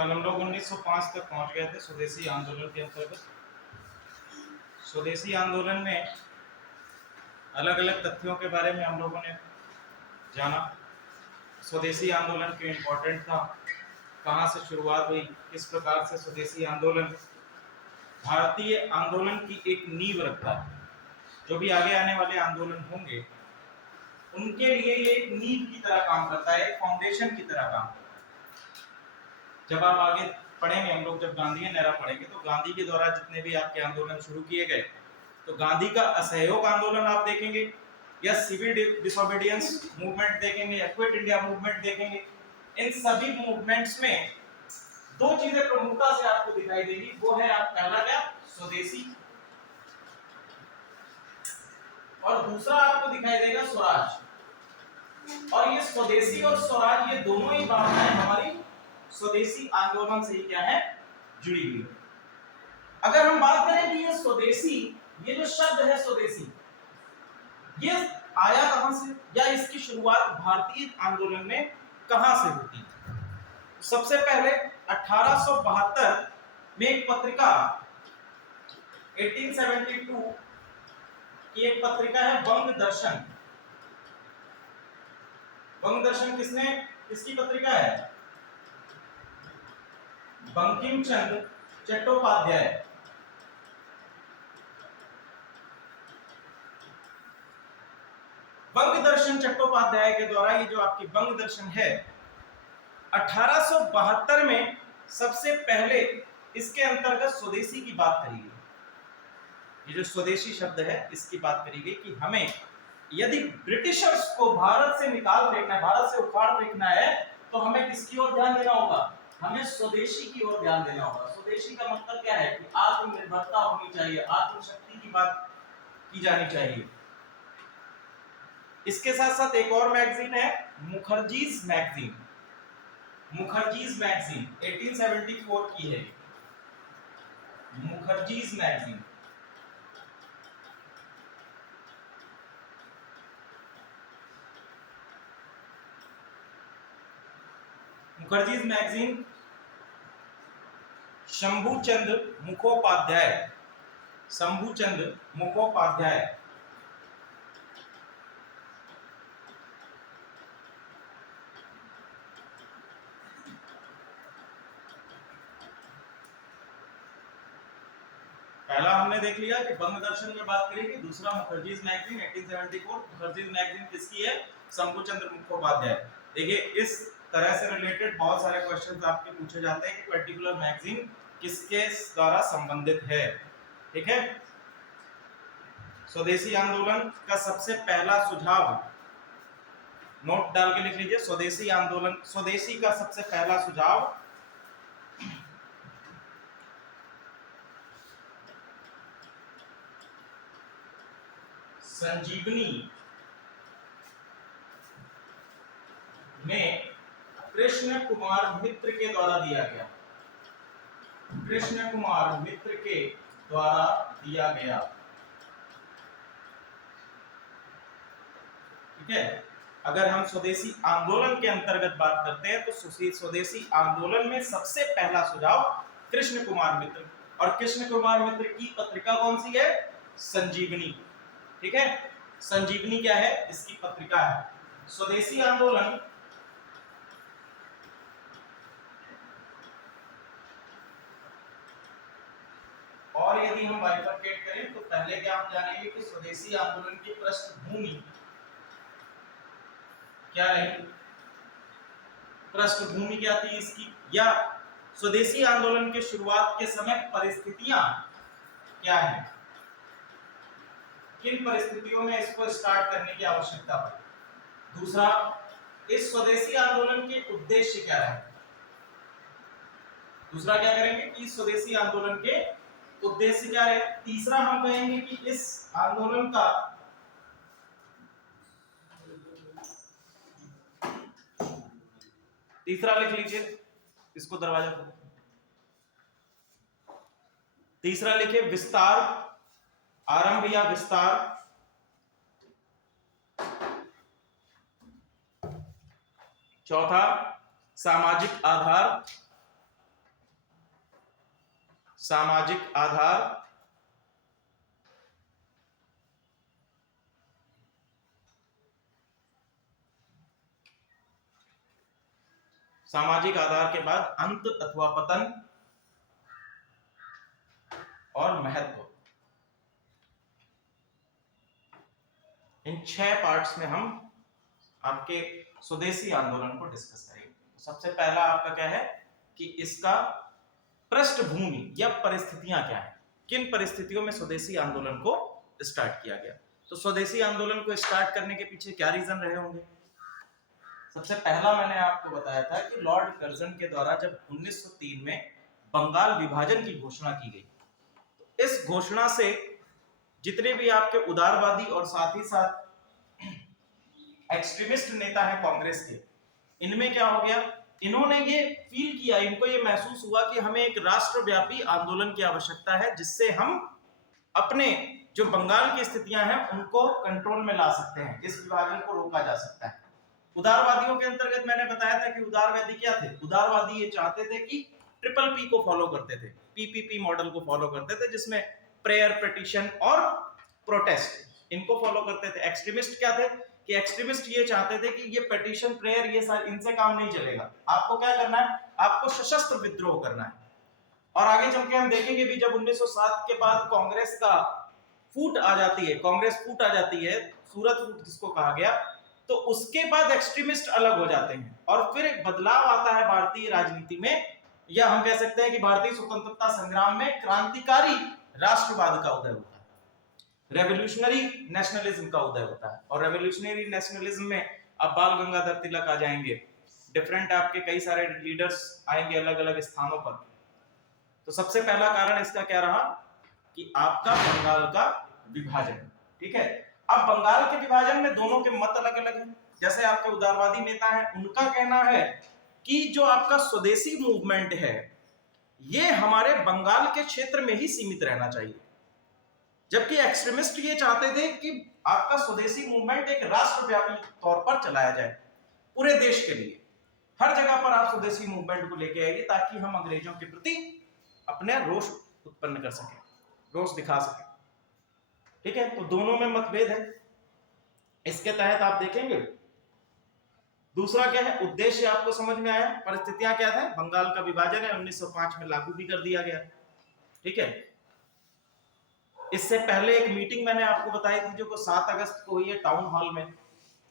कल हम लोग 1905 तक पहुंच गए थे स्वदेशी आंदोलन के अंतर्गत। स्वदेशी आंदोलन में अलग अलग तथ्यों के बारे में हम लोगों ने जाना। स्वदेशी आंदोलन क्यों इम्पोर्टेंट था, कहाँ से शुरुआत हुई, किस प्रकार से स्वदेशी आंदोलन भारतीय आंदोलन की एक नींव रखता है। जो भी आगे आने वाले आंदोलन होंगे उनके लिए ये एक नींव की तरह काम करता है, एक फाउंडेशन की तरह काम करता है। जब आप आगे पढ़ेंगे, हम लोग जब गांधी एरा पढ़ेंगे तो गांधी के द्वारा जितने भी आपके आंदोलन शुरू किए गए, तो गांधी का असहयोग आंदोलन आप देखेंगे, या सिविल डिसोबीडियंस मूवमेंट देखेंगे, या क्विट इंडिया मूवमेंट देखेंगे। इन सभी मूवमेंट्स में दो चीजें प्रमुखता से आपको दिखाई देगी। वो है आप पहला क्या, स्वदेशी, और दूसरा आपको दिखाई देगा स्वराज। और ये स्वदेशी और स्वराज, ये दोनों ही भावनाएं हमारी स्वदेशी आंदोलन से ही क्या है, जुड़ी हुई। अगर हम बात करें कि ये स्वदेशी, ये जो शब्द है स्वदेशी, ये आया कहां से, या इसकी शुरुआत भारतीय आंदोलन में कहां से होती है। सबसे पहले 1872 में एक पत्रिका, 1872 की एक पत्रिका है बंग दर्शन। बंग दर्शन किसकी पत्रिका है, बंकिम चंद्र चट्टोपाध्याय। बंग दर्शन चट्टोपाध्याय के द्वारा ये जो आपकी बंग दर्शन है, 1872 में सबसे पहले इसके अंतर्गत स्वदेशी की बात करी गई। ये जो स्वदेशी शब्द है, इसकी बात करी गई कि हमें यदि ब्रिटिशर्स को भारत से निकाल फेंकना है, भारत से उखाड़ फेंकना है, तो हमें किसकी ओर ध्यान देना होगा, हमें स्वदेशी की ओर ध्यान देना होगा। स्वदेशी का मतलब क्या है कि आत्मनिर्भरता होनी चाहिए, आत्मशक्ति की बात की जानी चाहिए। इसके साथ साथ एक और मैगजीन है, मुखर्जीज मैगजीन। मुखर्जीज मैगजीन 1874 की है, मुखर्जीज मैगजीन। मुखर्जीज मैगजीन शंभूचंद्र मुखोपाध्याय, शंभूचंद्र मुखोपाध्याय पहला हमने देख लिया कि बंग दर्शन में बात करेंगे, दूसरा मुखर्जीज मैगजीन 1874। मुखर्जीज मैगजीन किसकी है, शंभूचंद्र मुखोपाध्याय। देखिए, इस तरह से रिलेटेड बहुत सारे क्वेश्चंस आपके पूछे जाते हैं कि पर्टिकुलर मैगजीन किसके द्वारा संबंधित है। ठीक है, स्वदेशी आंदोलन का सबसे पहला सुझाव, नोट डाल के लिख लीजिए, स्वदेशी आंदोलन, स्वदेशी का सबसे पहला सुझाव संजीवनी में कृष्ण कुमार मित्र के द्वारा दिया गया, कृष्ण कुमार मित्र के द्वारा दिया गया। ठीक है, अगर हम स्वदेशी आंदोलन के अंतर्गत बात करते हैं तो स्वदेशी आंदोलन में सबसे पहला सुझाव कृष्ण कुमार मित्र, और कृष्ण कुमार मित्र की पत्रिका कौन सी है, संजीवनी। ठीक है, संजीवनी क्या है, इसकी पत्रिका है। स्वदेशी आंदोलन और यदि हम बाइफरकेट करें तो पहले क्या हम जानेंगे कि स्वदेशी आंदोलन की पृष्ठभूमि क्या रही, पृष्ठभूमि क्या थी इसकी, या स्वदेशी आंदोलन के शुरुआत के समय परिस्थितियां क्या है, किन परिस्थितियों में इसको स्टार्ट करने की आवश्यकता पड़ी। दूसरा, इस स्वदेशी आंदोलन के उद्देश्य क्या है। दूसरा क्या करेंगे कि स्वदेशी आंदोलन के उद्देश्य क्या है। तीसरा हम कहेंगे कि इस आंदोलन का तीसरा लिख लीजिए, इसको दरवाजा खोलो। तीसरा लिखिए विस्तार, आरंभ या विस्तार। चौथा सामाजिक आधार, सामाजिक आधार सामाजिक आधार के बाद अंत अथवा पतन और महत्व, इन 6 पार्ट्स में हम आपके स्वदेशी आंदोलन को डिस्कस करेंगे। सबसे पहला आपका क्या है कि इसका पृष्ठभूमि या परिस्थितियां क्या है, किन परिस्थितियों में स्वदेशी आंदोलन को स्टार्ट किया गया। तो स्वदेशी आंदोलन को स्टार्ट करने के पीछे क्या रीजन रहे होंगे। सबसे पहला मैंने आपको बताया था कि लॉर्ड कर्जन के द्वारा जब 1903 में बंगाल विभाजन की घोषणा की गई, तो इस घोषणा से जितने भी आपके उदारवादी और साथ ही साथ एक्सट्रीमिस्ट नेता हैं कांग्रेस के, इनमें क्या हो गया, इन्होंने ये फील किया, इनको ये महसूस हुआ कि हमें एक राष्ट्रव्यापी आंदोलन की आवश्यकता है जिससे हम अपने जो बंगाल की स्थितियां हैं उनको कंट्रोल में ला सकते हैं, इस विभाजन को रोका जा सकता है। उदारवादियों के अंतर्गत मैंने बताया था कि उदारवादी क्या थे, उदारवादी ये चाहते थे कि ट्रिपल पी को फॉलो करते थे, पीपीपी मॉडल को फॉलो करते थे, जिसमें प्रेयर, पिटीशन और प्रोटेस्ट इनको फॉलो करते थे। एक्सट्रीमिस्ट क्या थे कि एक्सट्रीमिस्ट ये चाहते थे कि ये पिटीशन, प्रेयर, ये सारे इनसे काम नहीं चलेगा, आपको क्या करना है, आपको सशस्त्र विद्रोह करना है। और आगे चल के हम देखेंगे भी जब 1907 के बाद कांग्रेस का फूट आ जाती है, कांग्रेस फूट आ जाती है, सूरत फूट जिसको कहा गया, तो उसके बाद एक्सट्रीमिस्ट अलग हो जाते हैं और फिर एक बदलाव आता है भारतीय राजनीति में, या हम कह सकते हैं कि भारतीय स्वतंत्रता संग्राम में क्रांतिकारी राष्ट्रवाद का उदय होता है, रेवोल्यूशनरी नेशनलिज्म का उदय होता है। और रेवोल्यूशनरी नेशनलिज्म में अब बाल गंगाधर तिलक आ जाएंगे, डिफरेंट आपके कई सारे लीडर्स आएंगे अलग अलग स्थानों पर। तो सबसे पहला कारण इसका क्या रहा कि आपका बंगाल का विभाजन, ठीक है। अब बंगाल के विभाजन में दोनों के मत अलग अलग हैं। जैसे आपके उदारवादी नेता हैं, उनका कहना है कि जो आपका स्वदेशी मूवमेंट है ये हमारे बंगाल के क्षेत्र में ही सीमित रहना चाहिए, जबकि एक्सट्रीमिस्ट ये चाहते थे कि आपका स्वदेशी मूवमेंट एक राष्ट्रव्यापी तौर पर चलाया जाए, पूरे देश के लिए, हर जगह पर आप स्वदेशी मूवमेंट को लेके आइए ताकि हम अंग्रेजों के प्रति अपने रोष उत्पन्न कर सकें, रोष दिखा सकें, ठीक है। तो दोनों में मतभेद है। इसके तहत आप देखेंगे दूसरा क्या है, उद्देश्य आपको समझ में आया, परिस्थितियां क्या था, बंगाल का विभाजन है, 1905 में लागू भी कर दिया गया, ठीक है। इससे पहले एक मीटिंग मैंने आपको बताई थी जो 7 अगस्त को हुई है टाउन हॉल में,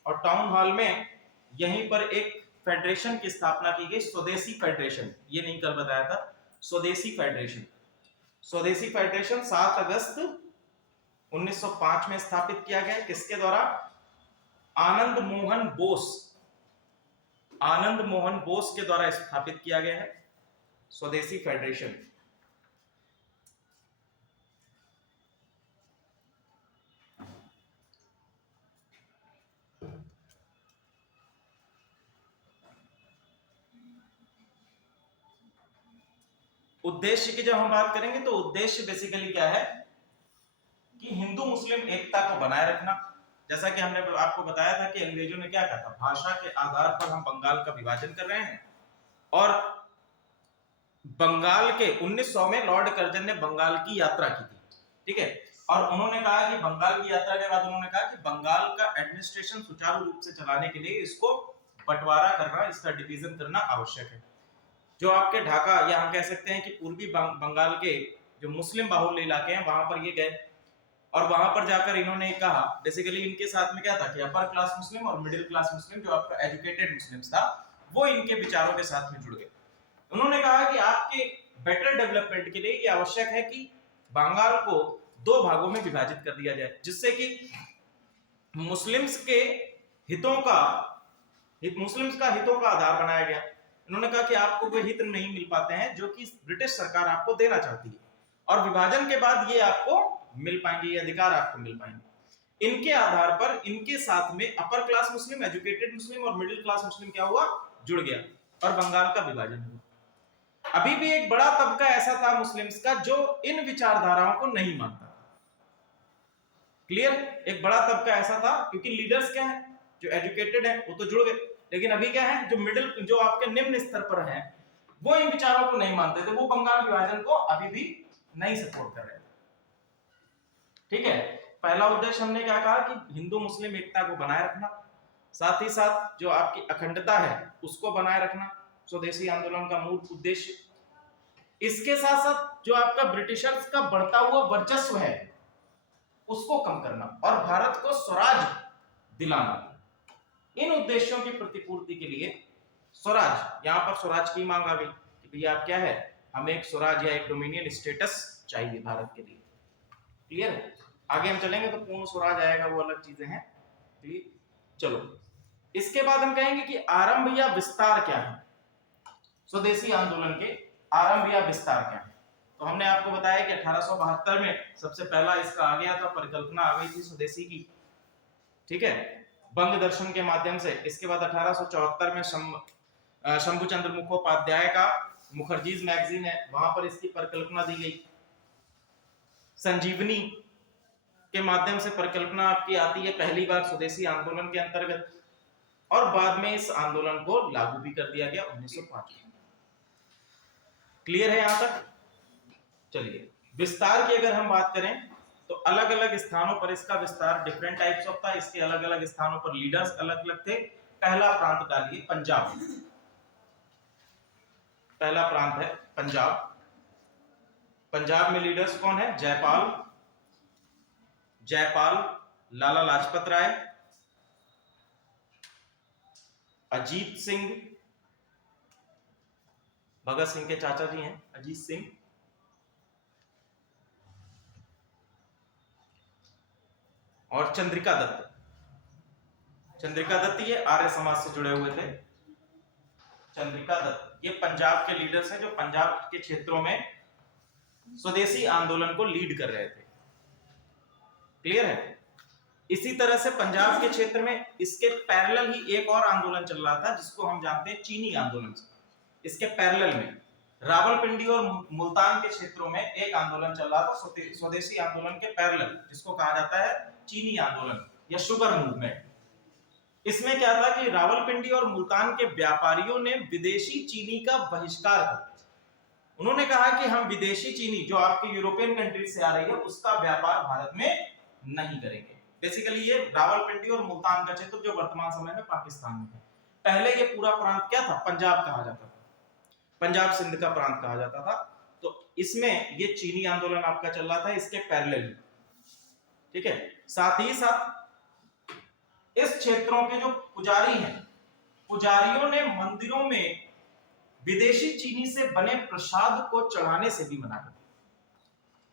और टाउन हॉल में यहीं पर एक फेडरेशन की स्थापना की गई, स्वदेशी फेडरेशन, ये नहीं कल बताया था, स्वदेशी फेडरेशन। स्वदेशी फेडरेशन 7 अगस्त 1905 में स्थापित किया गया, किसके द्वारा, आनंद मोहन बोस के द्वारा स्थापित किया गया है स्वदेशी फेडरेशन। उद्देश्य की जब हम बात करेंगे तो उद्देश्य बेसिकली क्या है कि हिंदू मुस्लिम एकता को बनाए रखना। जैसा कि हमने आपको बताया था कि अंग्रेजों ने क्या कहा था, भाषा के आधार पर हम बंगाल का विभाजन कर रहे हैं, और बंगाल के 1900 में लॉर्ड कर्जन ने बंगाल की यात्रा की थी, ठीक है। और उन्होंने कहा कि बंगाल की यात्रा के बाद उन्होंने कहा कि बंगाल का एडमिनिस्ट्रेशन सुचारू रूप से चलाने के लिए इसको बंटवारा करना, इसका डिवीजन करना आवश्यक है। जो आपके ढाका, या हम कह सकते हैं कि पूर्वी बंगाल के जो मुस्लिम बाहुल्य इलाके हैं वहां पर ये गए, और वहां पर जाकर इन्होंने कहा, बेसिकली इनके साथ में क्या था कि अपर क्लास मुस्लिम और मिडिल क्लास मुस्लिम, जो आपका एजुकेटेड मुस्लिम्स था, वो इनके विचारों के साथ में जुड़ गए। उन्होंने कहा कि आपके बेटर डेवलपमेंट के लिए ये आवश्यक है कि बंगाल को 2 भागों में विभाजित कर दिया जाए, जिससे कि मुस्लिम्स के हितों का आधार बनाया गया। उन्होंने कहा कि आपको वो हित नहीं मिल पाते हैं जो कि ब्रिटिश सरकार आपको देना चाहती है, और विभाजन के बाद ये आपको मिल पाएंगे, ये अधिकार आपको मिल पाएंगे। इनके आधार पर इनके साथ में अपर क्लास मुस्लिम, एजुकेटेड मुस्लिम और मिडिल क्लास मुस्लिम क्या हुआ, जुड़ गया, और बंगाल का विभाजन हुआ। अभी भी एक बड़ा तबका ऐसा था मुस्लिम्स का जो इन विचारधाराओं को नहीं मानता, क्लियर, एक बड़ा तबका ऐसा था, क्योंकि लीडर्स क्या है, जो एजुकेटेड है वो तो जुड़ गए, लेकिन अभी क्या है, जो मिडिल, जो आपके निम्न स्तर पर हैं, वो इन विचारों को नहीं मानते थे, वो बंगाल विभाजन को अभी भी नहीं सपोर्ट कर रहे थे। ठीक है, पहला उद्देश्य हमने क्या कहा कि हिंदू मुस्लिम एकता को बनाए रखना, साथ ही साथ जो आपकी अखंडता है उसको बनाए रखना, स्वदेशी आंदोलन का मूल उद्देश्य। इसके साथ साथ जो आपका ब्रिटिशर्स का बढ़ता हुआ वर्चस्व है उसको कम करना और भारत को स्वराज दिलाना। इन उद्देश्यों की प्रतिपूर्ति के लिए स्वराज, यहां पर स्वराज की मांग आ गई कि भैया आप क्या है, हमें एक स्वराज या एक डोमिनियन स्टेटस चाहिए भारत के लिए। क्लियर है? आगे हम चलेंगे तो पूर्ण स्वराज आएगा, वो अलग चीजें हैं। क्लियर? चलो, इसके बाद हम कहेंगे कि आरंभ या विस्तार क्या है, स्वदेशी आंदोलन के आरंभ या विस्तार क्या है। तो हमने आपको बताया कि 1872 में सबसे पहला इसका आ गया था, परिकल्पना आ गई थी स्वदेशी की। ठीक है, बंग दर्शन के माध्यम से। इसके बाद 1874 में शंभू चंद्र मुखोपाध्याय का मुखर्जीज मैगजीन है, वहां पर इसकी परिकल्पना दी गई। संजीवनी के माध्यम से परिकल्पना आपकी आती है पहली बार स्वदेशी आंदोलन के अंतर्गत, और बाद में इस आंदोलन को लागू भी कर दिया गया 1905 में। क्लियर है यहां तक? चलिए, विस्तार की अगर हम बात करें तो अलग अलग स्थानों पर इसका विस्तार डिफरेंट टाइप्स ऑफ था, इसके अलग अलग स्थानों पर लीडर्स अलग अलग थे। पहला प्रांत डालिए पंजाब, पहला प्रांत है पंजाब। पंजाब में लीडर्स कौन है? जयपाल, जयपाल, लाला लाजपत राय, अजीत सिंह, भगत सिंह के चाचा जी हैं अजीत सिंह, और चंद्रिका दत्त। चंद्रिका दत्त ये आर्य समाज से जुड़े हुए थे। चंद्रिका दत्त ये पंजाब के लीडर्स हैं जो पंजाब के क्षेत्रों में स्वदेशी आंदोलन को लीड कर रहे थे। क्लियर है? इसी तरह से पंजाब के क्षेत्र में इसके पैरेलल ही एक और आंदोलन चल रहा था जिसको हम जानते हैं चीनी आंदोलन। इसके पैरेलल में रावलपिंडी और मुल्तान के क्षेत्रों में एक आंदोलन चल रहा था स्वदेशी आंदोलन के पैरेलल, जिसको कहा जाता है चीनी आंदोलन या शुगर मूवमेंट। इसमें क्या था कि रावलपिंडी और मुल्तान के व्यापारियों ने विदेशी चीनी का बहिष्कार किया। उन्होंने कहा कि हम विदेशी चीनी जो आपके यूरोपियन कंट्रीज से आ रही है उसका व्यापार भारत में नहीं करेंगे। बेसिकली ये रावलपिंडी और मुल्तान का क्षेत्र जो वर्तमान समय में पाकिस्तान में है। पहले ये पूरा प्रांत क्या था? पंजाब कहा जाता था, पंजाब सिंध का प्रांत कहा जाता था। तो इसमें ये चीनी आंदोलन आपका चल रहा था इसके पैरेलल। ठीक है, साथ ही साथ इस क्षेत्रों के जो पुजारी हैं, पुजारियों ने मंदिरों में विदेशी चीनी से बने प्रसाद को चढ़ाने से भी मना कर दिया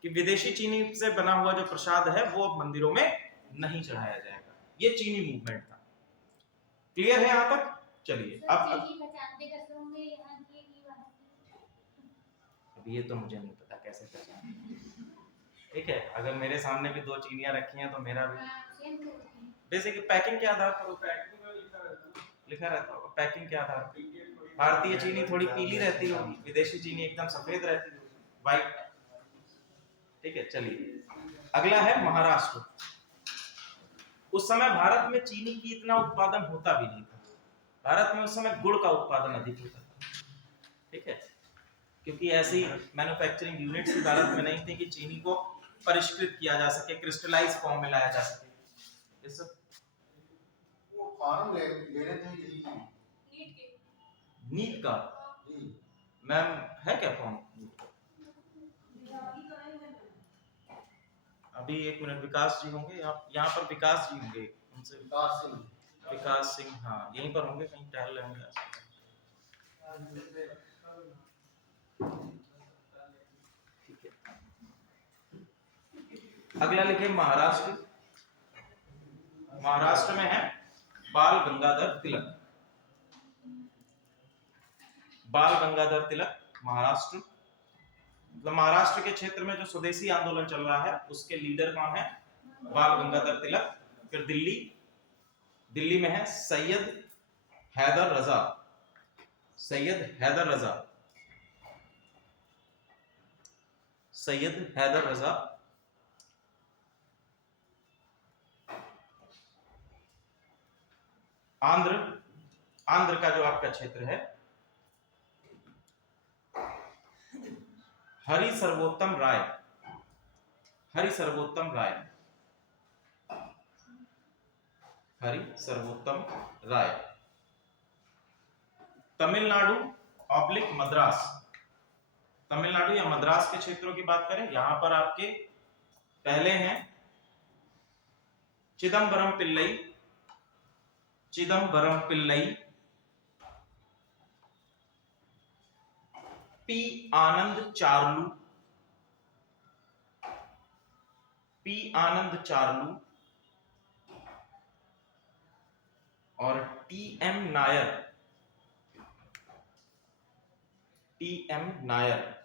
कि विदेशी चीनी से बना हुआ जो प्रसाद है वो मंदिरों में नहीं चढ़ाया जाएगा। ये चीनी मूवमेंट था। क्लियर है यहां तक? चलिए, अब ये तो मुझे नहीं पता कैसे पहचान। ठीक है, अगर मेरे सामने भी दो चीनियां रखी हैं तो मेरा भी बेसिक पैकिंग के आधार पर लिखा रहता होगा। पैकिंग के आधार पर भारतीय चीनी थोड़ी पीली रहती होगी, विदेशी चीनी एकदम सफेद रहती होगी, व्हाइट। ठीक है, चलिए अगला है महाराष्ट्र। उस समय भारत में चीनी की इतना उत्पादन होता भी नहीं था। भारत में उस समय गुड़ का उत्पादन अधिक होता था। ठीक है, क्योंकि ऐसी मैन्युफैक्चरिंग यूनिट्स भारत में नहीं थी कि चीनी को परिष्कृत किया जा सके, क्रिस्टलाइज फॉर्म में लाया जा सके। इस वो फॉर्म ले रहे थे नीट का मैम है क्या फॉर्म? अभी एक मिनट, विकास जी होंगे यहाँ पर, विकास जी होंगे, उनसे विकास सिंह, हाँ यहीं पर होंगे, कहीं टहल रहे होंगे आसपास। ठीक है, अगला लिखे महाराष्ट्र। महाराष्ट्र में है बाल गंगाधर तिलक। बाल गंगाधर तिलक महाराष्ट्र, मतलब महाराष्ट्र के क्षेत्र में जो स्वदेशी आंदोलन चल रहा है उसके लीडर कौन है? बाल गंगाधर तिलक। फिर दिल्ली, दिल्ली में है सैयद हैदर रजा। सैयद हैदर रजा, सैयद हैदर रजा। आंध्र, आंध्र का जो आपका क्षेत्र है हरि सर्वोत्तम राय, हरि सर्वोत्तम राय, हरि सर्वोत्तम राय। तमिलनाडु ऑब्लिक मद्रास, तमिलनाडु या मद्रास के क्षेत्रों की बात करें, यहां पर आपके पहले हैं चिदम्बरम पिल्लई, चिदम्बरम पिल्लई, पी आनंद चार्लू, पी आनंद चार्लू और T M Nair, T M Nair.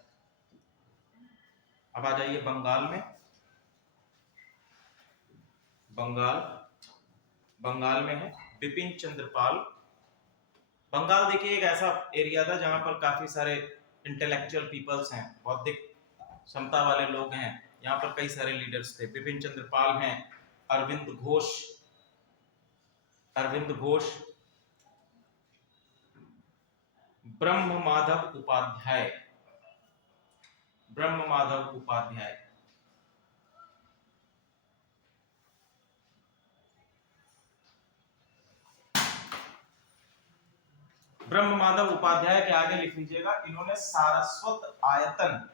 अब आ जाइए बंगाल में, बंगाल, बंगाल में है बिपिन चंद्र पाल। बंगाल देखिए एक ऐसा एरिया था जहां पर काफी सारे इंटेलेक्चुअल पीपल्स हैं, बौद्धिक क्षमता वाले लोग हैं, यहाँ पर कई सारे लीडर्स थे। बिपिन चंद्र पाल हैं, अरविंद घोष, अरविंद घोष, ब्रह्म माधव उपाध्याय, ब्रह्म माधव उपाध्याय, ब्रह्म माधव उपाध्याय के आगे लिख लीजिएगा, इन्होंने सारस्वत आयतन,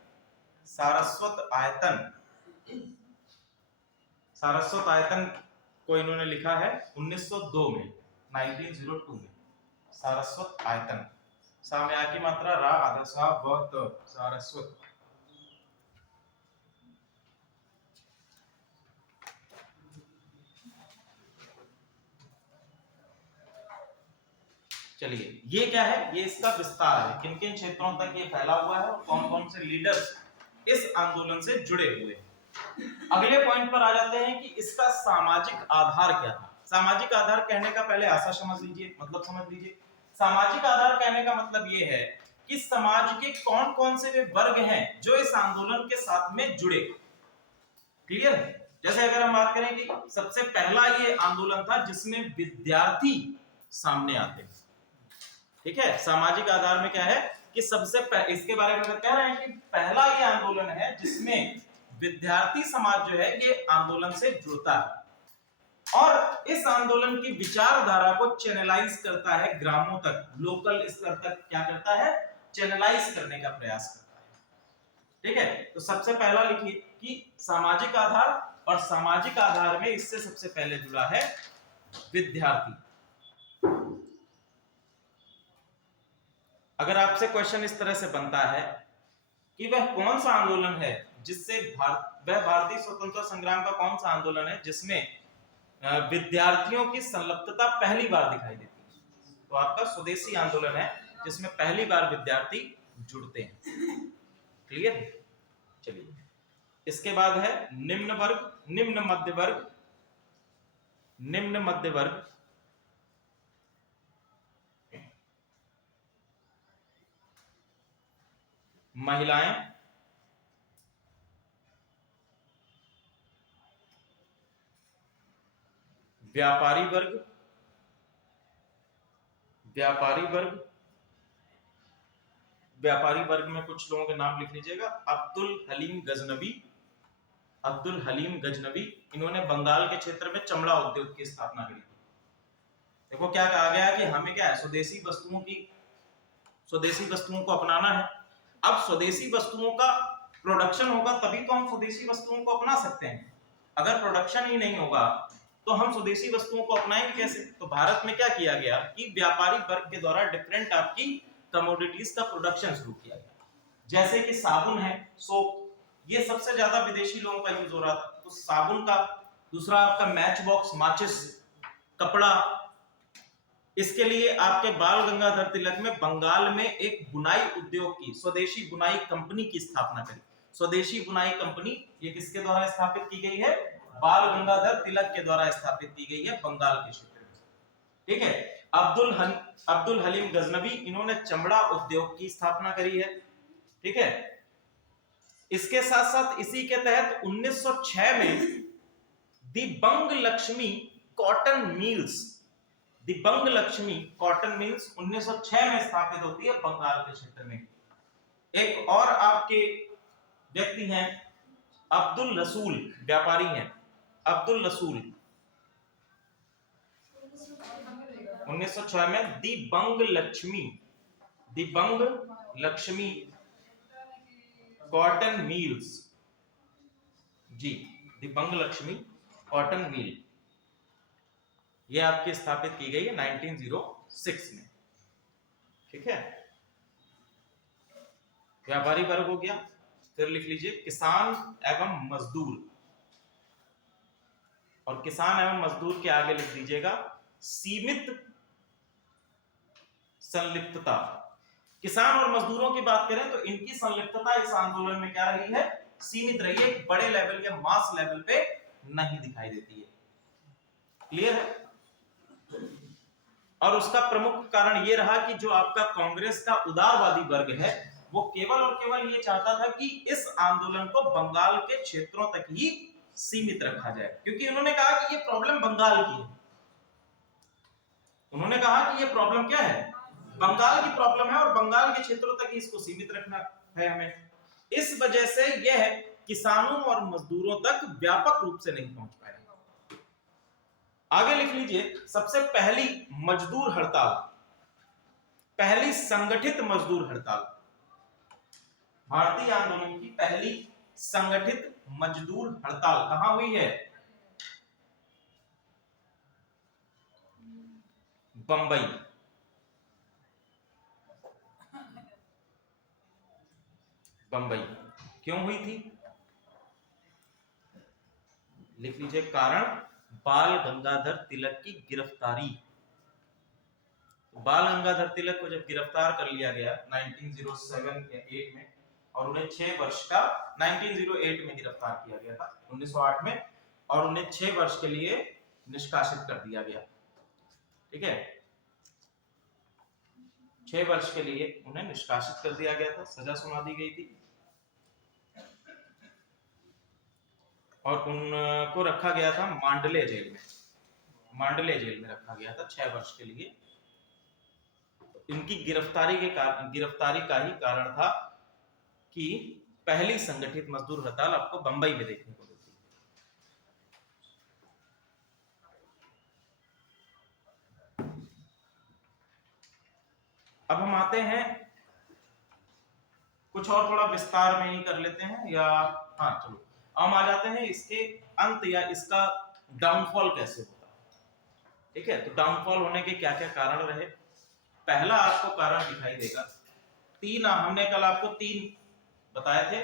सारस्वत आयतन, सारस्वत आयतन को इन्होंने लिखा है 1902 में, 1902 में सारस्वत आयतन। सामया की मात्रा रा आधा सा व त, सारस्वत। चलिए ये क्या है, ये इसका विस्तार है, किन किन क्षेत्रों तक ये फैला हुआ है और कौन कौन से लीडर्स इस आंदोलन से जुड़े हुए हैं। अगले पॉइंट पर आ जाते हैं कि इसका सामाजिक आधार क्या था। सामाजिक आधार कहने का पहले ऐसा समझ लीजिए, मतलब समझ लीजिए, सामाजिक आधार कहने का मतलब ये है कि समाज के कौन कौन से वे वर्ग हैं जो इस आंदोलन के साथ में जुड़े। क्लियर है? जैसे अगर हम बात करें कि सबसे पहला ये आंदोलन था जिसमें विद्यार्थी सामने आते हैं, ठीक है। सामाजिक आधार में क्या है कि सबसे इसके बारे में कह रहे हैं कि पहला ये आंदोलन है जिसमें विद्यार्थी समाज जो है ये आंदोलन से जुड़ता है और इस आंदोलन की विचारधारा को चैनलाइज करता है ग्रामों तक, लोकल स्तर तक क्या करता है, चैनलाइज करने का प्रयास करता है। ठीक है, तो सबसे पहला लिखिए कि सामाजिक आधार, और सामाजिक आधार में इससे सबसे पहले जुड़ा है विद्यार्थी। अगर आपसे क्वेश्चन इस तरह से बनता है कि वह कौन सा आंदोलन है जिससे वह भारतीय स्वतंत्रता संग्राम का कौन सा आंदोलन है जिसमें विद्यार्थियों की संलिप्तता पहली बार दिखाई देती है, तो आपका स्वदेशी आंदोलन है जिसमें पहली बार विद्यार्थी जुड़ते हैं। क्लियर? चलिए इसके बाद है निम्न वर्ग, निम्न मध्य वर्ग, निम्न मध्य वर्ग, महिलाएं, व्यापारी वर्ग, व्यापारी वर्ग, व्यापारी वर्ग में कुछ लोगों के नाम लिख लीजिएगा। अब्दुल हलीम गजनवी, अब्दुल हलीम गजनवी, इन्होंने बंगाल के क्षेत्र में चमड़ा उद्योग की स्थापना करी। देखो क्या कहा गया कि हमें क्या है, स्वदेशी वस्तुओं की, स्वदेशी वस्तुओं को अपनाना है। अब स्वदेशी वस्तुओं का प्रोडक्शन होगा तभी तो हम स्वदेशी वस्तुओं को अपना सकते हैं। अगर प्रोडक्शन ही नहीं होगा तो हम स्वदेशी वस्तुओं को अपनाएंगे कैसे? तो भारत में क्या किया गया कि व्यापारी वर्ग के द्वारा डिफरेंट आपकी कमोडिटीज का प्रोडक्शन शुरू किया गया, जैसे कि साबुन है, सोप, ये सबसे ज्यादा विदेशी लोगों का यूज हो रहा था, तो साबुन का। दूसरा आपका मैच बॉक्स, माचिस, कपड़ा। इसके लिए आपके बाल गंगाधर तिलक में बंगाल में एक बुनाई उद्योग की, स्वदेशी बुनाई कंपनी की स्थापना करी। स्वदेशी बुनाई कंपनी ये किसके द्वारा स्थापित की गई है? बाल गंगाधर तिलक के द्वारा स्थापित की गई है बंगाल के क्षेत्र में। ठीक है, अब्दुल हलीम गजनवी, इन्होंने चमड़ा उद्योग की स्थापना करी है। ठीक है, इसके साथ साथ इसी के तहत 1906 में Dibang Lakshmi cotton mills, Dibang Lakshmi cotton mills 1906 में स्थापित होती है बंगाल के क्षेत्र में। एक और आपके व्यक्ति हैं अब्दुल रसूल, व्यापारी हैं अब्दुल रसूल। 1906 में दिबंग लक्ष्मी कॉटन मिल्स, जी दिबंग लक्ष्मी कॉटन मिल, यह आपकी स्थापित की गई है 1906 में। ठीक है, व्यापारी वर्ग हो गया। फिर लिख लीजिए किसान एवं मजदूर, और किसान एवं मजदूर के आगे लिख दीजिएगा सीमित संलिप्तता। किसान और मजदूरों की बात करें तो इनकी संलिप्तता इस आंदोलन में क्या रही है, सीमित रही है, बड़े लेवल या मास लेवल पे नहीं दिखाई देती है। क्लियर है? और उसका प्रमुख कारण यह रहा कि जो आपका कांग्रेस का उदारवादी वर्ग है वो केवल और केवल ये चाहता था कि इस आंदोलन को बंगाल के क्षेत्रों तक ही सीमित रखा जाए, क्योंकि उन्होंने कहा कि ये प्रॉब्लम बंगाल की है। उन्होंने कहा कि ये प्रॉब्लम क्या है, बंगाल की प्रॉब्लम है और बंगाल के क्षेत्रों तक ही इसको सीमित रखना है हमें। इस वजह से यह किसानों और मजदूरों तक व्यापक रूप से नहीं पहुंच पाया। आगे लिख लीजिए सबसे पहली मजदूर हड़ताल, पहली संगठित मजदूर हड़ताल, भारतीय आंदोलन की पहली संगठित मजदूर हड़ताल कहां हुई है, बंबई। बंबई क्यों हुई थी, लिख लीजिए कारण बाल गंगाधर तिलक की गिरफ्तारी। बाल गंगाधर तिलक को जब गिरफ्तार कर लिया गया 1907 या 8 में, और उन्हें 6 वर्ष का 1908 में गिरफ्तार किया गया था 1908 में, और उन्हें 6 वर्ष के लिए निष्कासित कर दिया गया। ठीक है, 6 वर्ष के लिए उन्हें निष्कासित कर दिया गया था, सजा सुना दी गई थी, और उनको रखा गया था मांडले जेल में, मांडले जेल में रखा गया था 6 वर्ष के लिए। इनकी गिरफ्तारी का ही कारण था कि पहली संगठित मजदूर हड़ताल आपको बंबई में देखने को मिलती है। अब हम आते हैं कुछ और थोड़ा विस्तार में ही कर लेते हैं, या हाँ चलो हम आ जाते हैं इसके अंत या इसका डाउनफॉल कैसे होता है। ठीक है, तो डाउनफॉल होने के क्या क्या कारण रहे। पहला आपको कारण दिखाई देगा, हमने कल आपको 3 बताए थे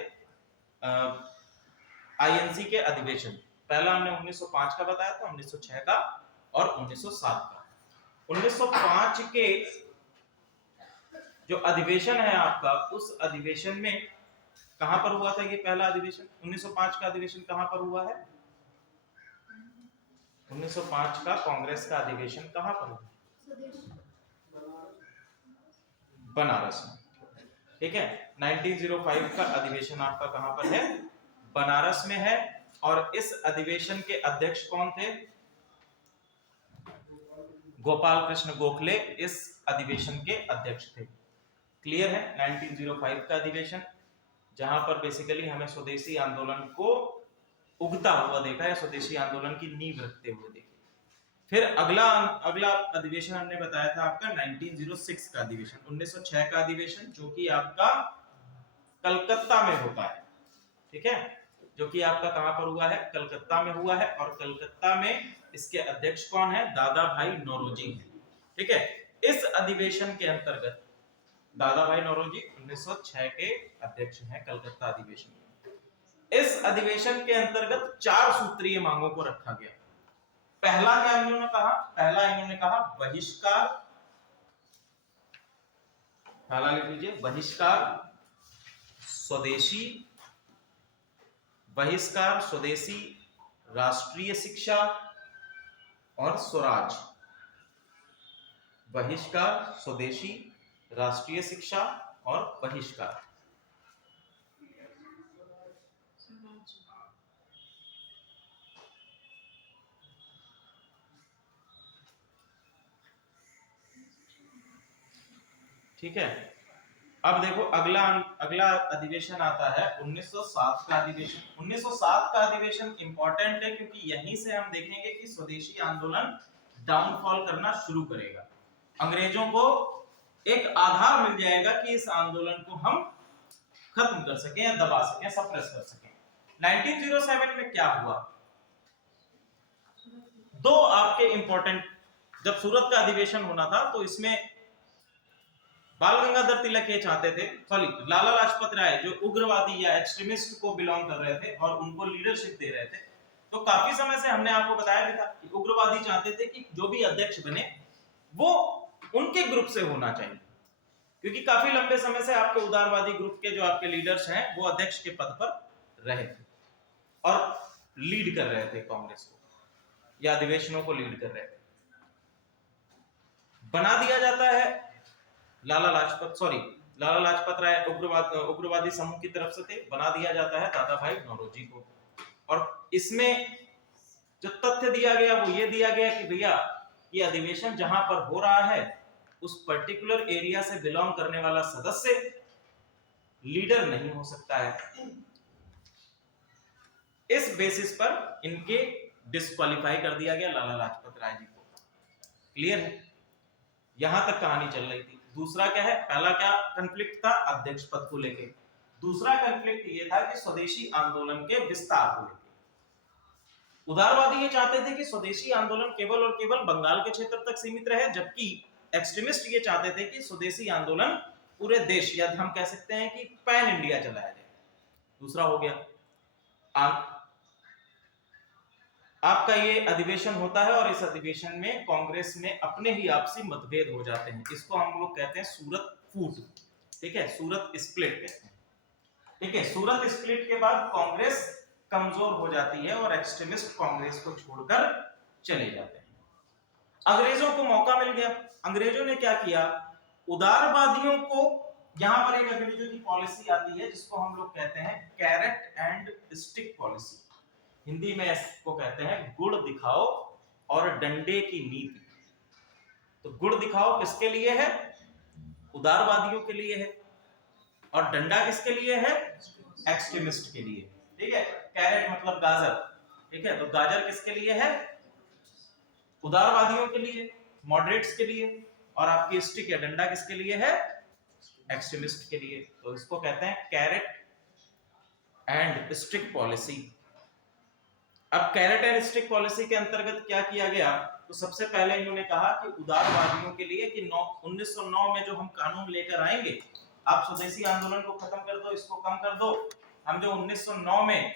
आईएनसी के अधिवेशन। पहला हमने 1905 का बताया था, 1906 का और 1907 का। 1905 के जो अधिवेशन है आपका, उस अधिवेशन में कहां पर हुआ था ये पहला अधिवेशन, 1905 का अधिवेशन कहां पर हुआ है, 1905 का कांग्रेस का अधिवेशन कहां पर हुआ, बनारस में। ठीक है, 1905 का अधिवेशन आपका कहां पर है, बनारस में है, और इस अधिवेशन के अध्यक्ष कौन थे, गोपाल कृष्ण गोखले इस अधिवेशन के अध्यक्ष थे। क्लियर है, 1905 का अधिवेशन, जहां पर बेसिकली हमें स्वदेशी आंदोलन को उगता हुआ देखा है, स्वदेशी आंदोलन की नींव रखते हुए देखे। फिर अगला अधिवेशन हमने बताया था आपका 1906 का अधिवेशन, 1906 का अधिवेशन, जो कि आपका कलकत्ता में होता है। ठीक है, जो कि आपका कहां पर हुआ है, कलकत्ता में हुआ है, और कलकत्ता में इसके अध्यक्ष कौन है, दादा भाई नौरोजी है। ठीक है, इस अधिवेशन के अंतर्गत दादा भाई नौरोजी 1906 के अध्यक्ष हैं कलकत्ता अधिवेशन में। इस अधिवेशन के अंतर्गत 4 सूत्रीय मांगों को रखा गया। पहला क्या इन्होंने कहा, पहला इन्होंने कहा बहिष्कार, पहला लिख लीजिए बहिष्कार स्वदेशी, बहिष्कार स्वदेशी, राष्ट्रीय शिक्षा और स्वराज। बहिष्कार स्वदेशी, राष्ट्रीय शिक्षा और बहिष्कार। ठीक है, अब देखो अगला अधिवेशन आता है 1907 का अधिवेशन। 1907 का अधिवेशन इंपॉर्टेंट है क्योंकि यहीं से हम देखेंगे कि स्वदेशी आंदोलन डाउनफॉल करना शुरू करेगा। अंग्रेजों को एक आधार मिल जाएगा कि इस आंदोलन को हम खत्म कर सकें या दबा सकें, सप्रेस कर सकें। 1907 में क्या हुआ? दो आपके इंपॉर्टेंट, जब सूरत का अधिवेशन होना था तो इसमें बाल गंगाधर तिलक ये चाहते थे, सॉरी लाला लाजपत राय जो उग्रवादी या एक्सट्रीमिस्ट को बिलोंग कर रहे थे और उनको लीडरशिप दे रहे थे, तो काफी समय से हमने आपको बताया भी था कि उग्रवादी चाहते थे कि जो भी अध्यक्ष बने वो उनके ग्रुप से होना चाहिए, क्योंकि काफी लंबे समय से आपके उदारवादी ग्रुप के जो आपके लीडर्स हैं वो अध्यक्ष के पद पर रहे थे और लीड कर रहे थे कांग्रेस को या अधिवेशनों को लीड कर रहे थे। बना दिया जाता है लाला लाजपत राय उग्रवादी समूह की तरफ से थे, बना दिया जाता है दादा भाई नौरोजी को। और इसमें जो तथ्य दिया गया वो ये दिया गया कि भैया ये अधिवेशन जहां पर हो रहा है उस पर्टिकुलर एरिया से बिलोंग करने वाला सदस्य लीडर नहीं हो सकता है। इस बेसिस पर इनके डिस्क्वालीफाई कर दिया गया लाला लाजपत राय जी को। क्लियर है? यहां तक कहानी चल रही थी। दूसरा क्या है? पहला क्या कॉन्फ्लिक्ट था? अध्यक्ष पद को लेके। दूसरा कॉन्फ्लिक्ट ये था कि स्वदेशी आंदोलन के विस्तार को लेकर। उदारवादी ये चाहते थे कि स्वदेशी आंदोलन केवल और केवल बंगाल के क्षेत्र तक सीमित रहे, जबकि एक्सट्रीमिस्ट ये चाहते थे कि स्वदेशी आंदोलन पूरे देश या हम कह सकते हैं कि पैन इंडिया चलाया जाए। दूसरा हो गया आपका ये अधिवेशन होता है और इस अधिवेशन में कांग्रेस में अपने ही आपसी मतभेद हो जाते हैं। इसको हम लोग कहते हैं सूरत फूट, ठीक है, सूरत स्प्लिट कहते हैं। ठीक है, सूरत स्प्लिट के बाद कांग्रेस कमजोर हो जाती है और एक्सट्रीमिस्ट कांग्रेस को छोड़कर चले जाते हैं। अंग्रेजों को मौका मिल गया। अंग्रेजों ने क्या किया? उदारवादियों को, यहां पर एक अंग्रेजों की पॉलिसी आती है जिसको हम लोग कहते हैं carrot and stick policy. Hindi में इसको कहते हैं गुड़ दिखाओ और डंडे की नीति। तो गुड़ दिखाओ किसके लिए है? उदारवादियों के लिए है। और डंडा किसके लिए है? एक्सट्रीमिस्ट के लिए। ठीक है, कैरेट मतलब गाजर, ठीक है, तो गाजर किसके लिए है? उदारवादियों के लिए, मॉडरेट्स के लिए। और आपकी स्टिक या डंडा किसके लिए है? एक्सट्रीमिस्ट के लिए। तो इसको कहते हैं कैरेट एंड स्टिक पॉलिसी। अब कैरेट एंड स्टिक पॉलिसी के अंतर्गत क्या किया गया? तो सबसे पहले इन्होंने कहा कि उदारवादियों के लिए कि 1909 में जो हम कानून लेकर आएंगे, आप स्वदेशी आंदोलन को खत्म कर दो, इसको कम कर दो, हम जो 1909 में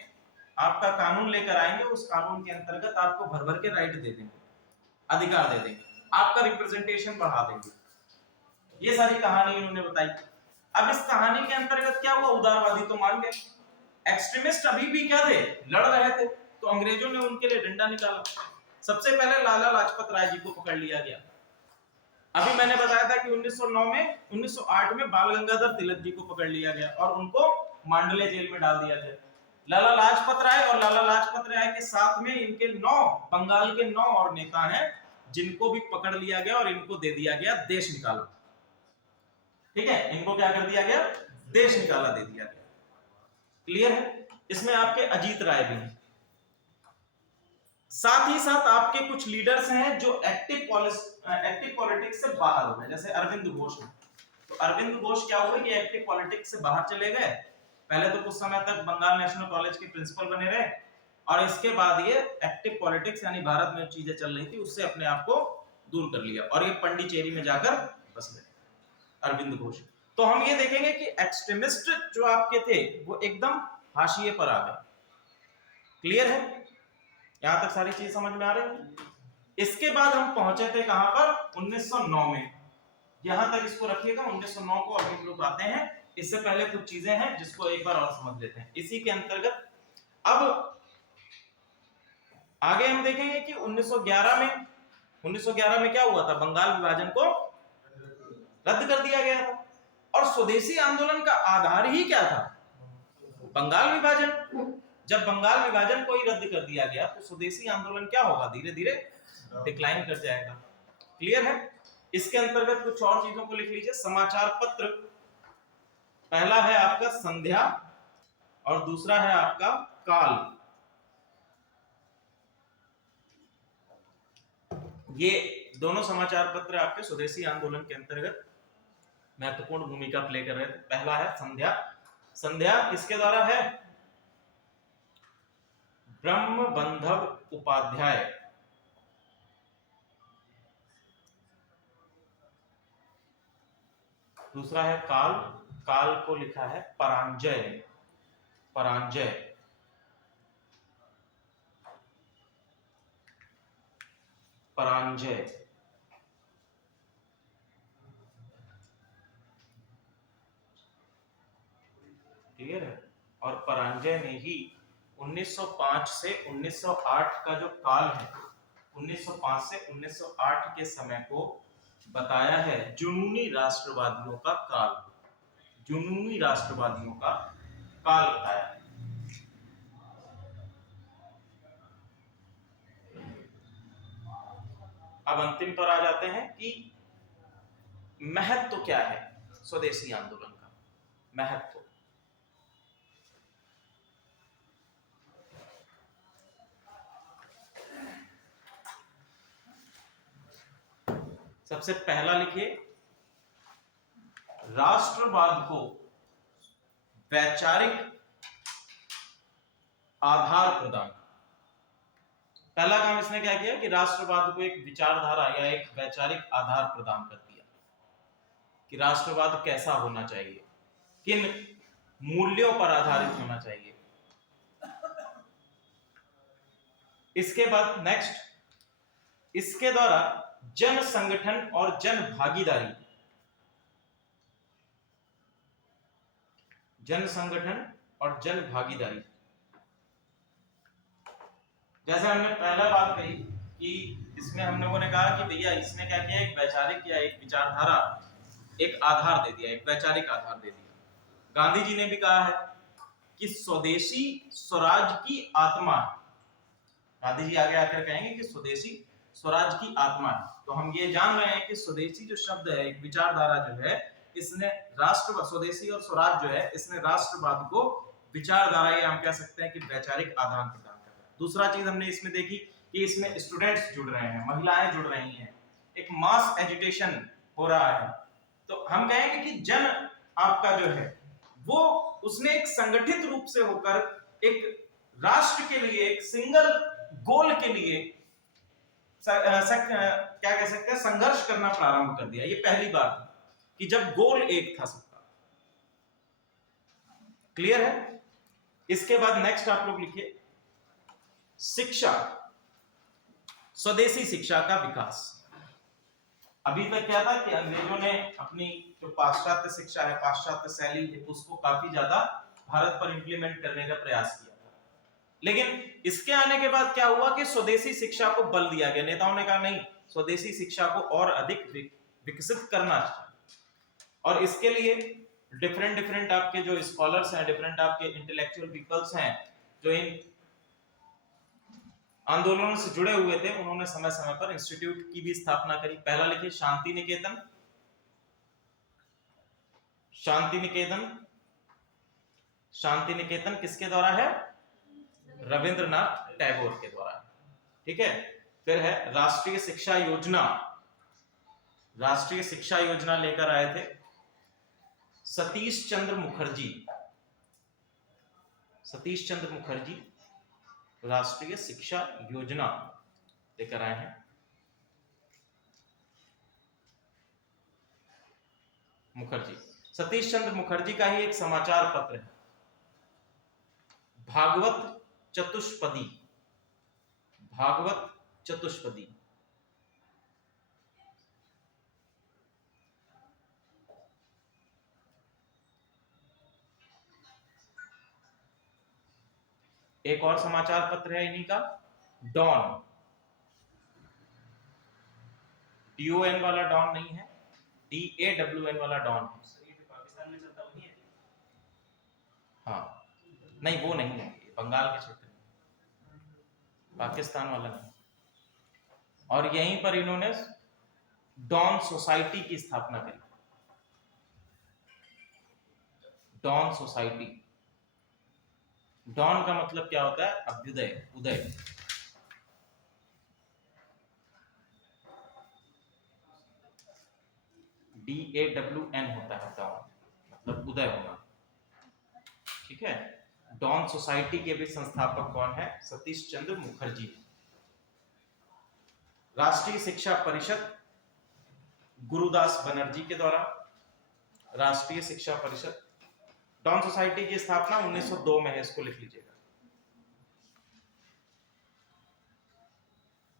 आपका कानून लेकर आएंगे उस कानून के अंतर्गत आपको भर भर के राइट दे देंगे, अधिकार दे देंगे, आपका रिप्रेजेंटेशन बढ़ा देंगे। ये सारी कहानी इन्होंने बताई। अब इस कहानी के अंतर्गत क्या हुआ? उदारवादी तो मान गए, एक्सट्रीमिस्ट अभी भी क्या थे? लड़ रहे थे। तो अंग्रेजों ने उनके लिए डंडा निकाला। सबसे पहले लाला लाजपत राय जी को पकड़ लिया गया। अभी मैंने बताया था कि 1908 में बाल गंगाधर तिलक जी को पकड़ लिया गया और उनको मांडले जेल में डाल दिया गया। लाला लाजपत राय और लाला लाजपत राय के साथ में इनके 9 बंगाल के 9 और नेता हैं जिनको भी पकड़ लिया गया और इनको दे दिया गया देश निकाला। ठीक है, इनको क्या कर दिया गया? देश निकाला दे दिया गया। क्लियर है? इसमें आपके अजीत राय भी हैं। साथ ही साथ आपके कुछ लीडर्स हैं जो एक्टिव पॉलिटिक्स से बाहर हो गए, जैसे अरविंद घोष हैं। तो अरविंद घोष क्या हुए कि एक्टिव पॉलिटिक्स से बाहर चले गए। पहले तो कुछ समय तक बंगाल नेशनल कॉलेज के प्रिंसिपल बने रहे और इसके बाद ये एक्टिव पॉलिटिक्स यानी भारत में चीजें चल रही थी उससे अपने आप को दूर कर लिया और ये पंडिचेरी में जाकर बस गए अरविंद घोष। तो हम ये देखेंगे कि एक्सट्रीमिस्ट जो आपके थे वो एकदम हाशिए पर आ गए। क्लियर है? यहां तक सारी चीज समझ में आ रही है? इसके बाद हम पहुंचे थे कहां पर? 1909 में। यहां तक इसको रखिएगा, 1909 को अभी हम लोग आते हैं। इससे पहले कुछ चीजें हैं जिसको एक बार और समझ लेते हैं। इसी के अंतर्गत अब आगे हम देखेंगे कि 1911 में क्या हुआ था? बंगाल विभाजन को रद्द कर दिया गया था और स्वदेशी आंदोलन का आधार ही क्या था? बंगाल विभाजन। जब बंगाल विभाजन को ही रद्द कर दिया गया तो स्वदेशी आंदोलन क्या होगा? धीरे धीरे डिक्लाइन कर जाएगा। क्लियर है? इसके अंतर्गत कुछ और चीजों को लिख लीजिए। समाचार पत्र पहला है आपका संध्या और दूसरा है आपका काल। ये दोनों समाचार पत्र आपके स्वदेशी आंदोलन के अंतर्गत महत्वपूर्ण भूमिका प्ले कर रहे थे। पहला है संध्या। संध्या किसके द्वारा है? ब्रह्मबंधव उपाध्याय। दूसरा है काल। काल को लिखा है परांजय। परांजय। परांजय। क्लियर है? और परांजय ने ही 1905 से 1908 का जो काल है, 1905 से 1908 के समय को बताया है जुनूनी राष्ट्रवादियों का काल। जुनूनी राष्ट्रवादियों का काल बताया है। अब अंतिम पर आ जाते हैं कि महत्व तो क्या है स्वदेशी आंदोलन का। महत्व सबसे पहला लिखिए, राष्ट्रवाद को वैचारिक आधार प्रदान। पहला काम इसने क्या किया कि राष्ट्रवाद को एक विचारधारा या एक वैचारिक आधार प्रदान कर दिया कि राष्ट्रवाद कैसा होना चाहिए, किन मूल्यों पर आधारित होना चाहिए। इसके बाद नेक्स्ट, इसके द्वारा जन संगठन और जन भागीदारी, जन संगठन और जन भागीदारी, जैसे हमने पहला बात कही कि इसमें हम लोगों ने कहा कि भैया इसने क्या किया, एक वैचारिक या एक विचारधारा, एक आधार दे दिया, एक वैचारिक आधार दे दिया। गांधी जी ने भी कहा है कि स्वदेशी स्वराज की आत्मा। गांधी जी आगे आकर कहेंगे कि स्वदेशी स्वराज की आत्मा। तो हम ये जान रहे हैं कि स्वदेशी जो शब्द है, एक विचारधारा जो है, इसने राष्ट्र, स्वदेशी और स्वराज जो है, इसने राष्ट्रवाद को विचारधारा या हम कह सकते हैं कि वैचारिक आदान प्रदान कर रहा है। दूसरा चीज हमने इसमें देखी कि इसमें स्टूडेंट्स जुड़ रहे हैं, महिलाएं जुड़ रही हैं, एक मास एजुटेशन हो रहा है। तो हम कहेंगे कि जन आपका जो है वो उसने एक संगठित रूप से होकर एक राष्ट्र के लिए, एक सिंगल गोल के लिए क्या कह सकते हैं, संघर्ष करना प्रारंभ कर दिया। ये पहली बात कि जब गोल एक था सबका। क्लियर है? इसके बाद नेक्स्ट आप लोग लिखिए, शिक्षा, स्वदेशी शिक्षा का विकास। अभी तक क्या था कि अंग्रेजों ने अपनी जो पाश्चात्य शिक्षा है, पाश्चात्य शैली है, उसको काफी ज्यादा भारत पर इंप्लीमेंट करने का प्रयास किया था। लेकिन इसके आने के बाद क्या हुआ कि स्वदेशी शिक्षा को बल दिया गया। नेताओं ने कहा नहीं, स्वदेशी शिक्षा को और अधिक विकसित करना चाहिए। और इसके लिए डिफरेंट आपके जो स्कॉलर्स हैं, डिफरेंट आपके इंटेलेक्चुअल पीपल्स हैं जो इन आंदोलनों से जुड़े हुए थे, उन्होंने समय समय पर इंस्टीट्यूट की भी स्थापना करी। पहला लिखिए शांति निकेतन। शांति निकेतन, शांति निकेतन किसके द्वारा है? रविंद्रनाथ टैगोर के द्वारा। ठीक है। फिर है राष्ट्रीय शिक्षा योजना। राष्ट्रीय शिक्षा योजना लेकर आए थे सतीश चंद्र मुखर्जी। सतीश चंद्र मुखर्जी राष्ट्रीय शिक्षा योजना लेकर आए हैं। मुखर्जी, सतीश चंद्र मुखर्जी का ही एक समाचार पत्र है, भागवत चतुष्पदी। भागवत चतुष्पदी। एक और समाचार पत्र है इन्हीं का, डॉन। DON वाला डॉन नहीं है, DAWN वाला डॉन है। पाकिस्तान में चलता वही है। हाँ, नहीं वो नहीं है, बंगाल के क्षेत्र में, पाकिस्तान वाला नहीं। और यहीं पर इन्होंने डॉन सोसाइटी की स्थापना करी। Don society. डॉन का मतलब क्या होता है? अभ्युदय, उदय। DAWN होता है डॉन, मतलब उदय होना। ठीक है। डॉन सोसाइटी के भी संस्थापक कौन है? सतीश चंद्र मुखर्जी। राष्ट्रीय शिक्षा परिषद गुरुदास बनर्जी के द्वारा, राष्ट्रीय शिक्षा परिषद। डॉन सोसाइटी की स्थापना 1902 में है, इसको लिख लीजिएगा।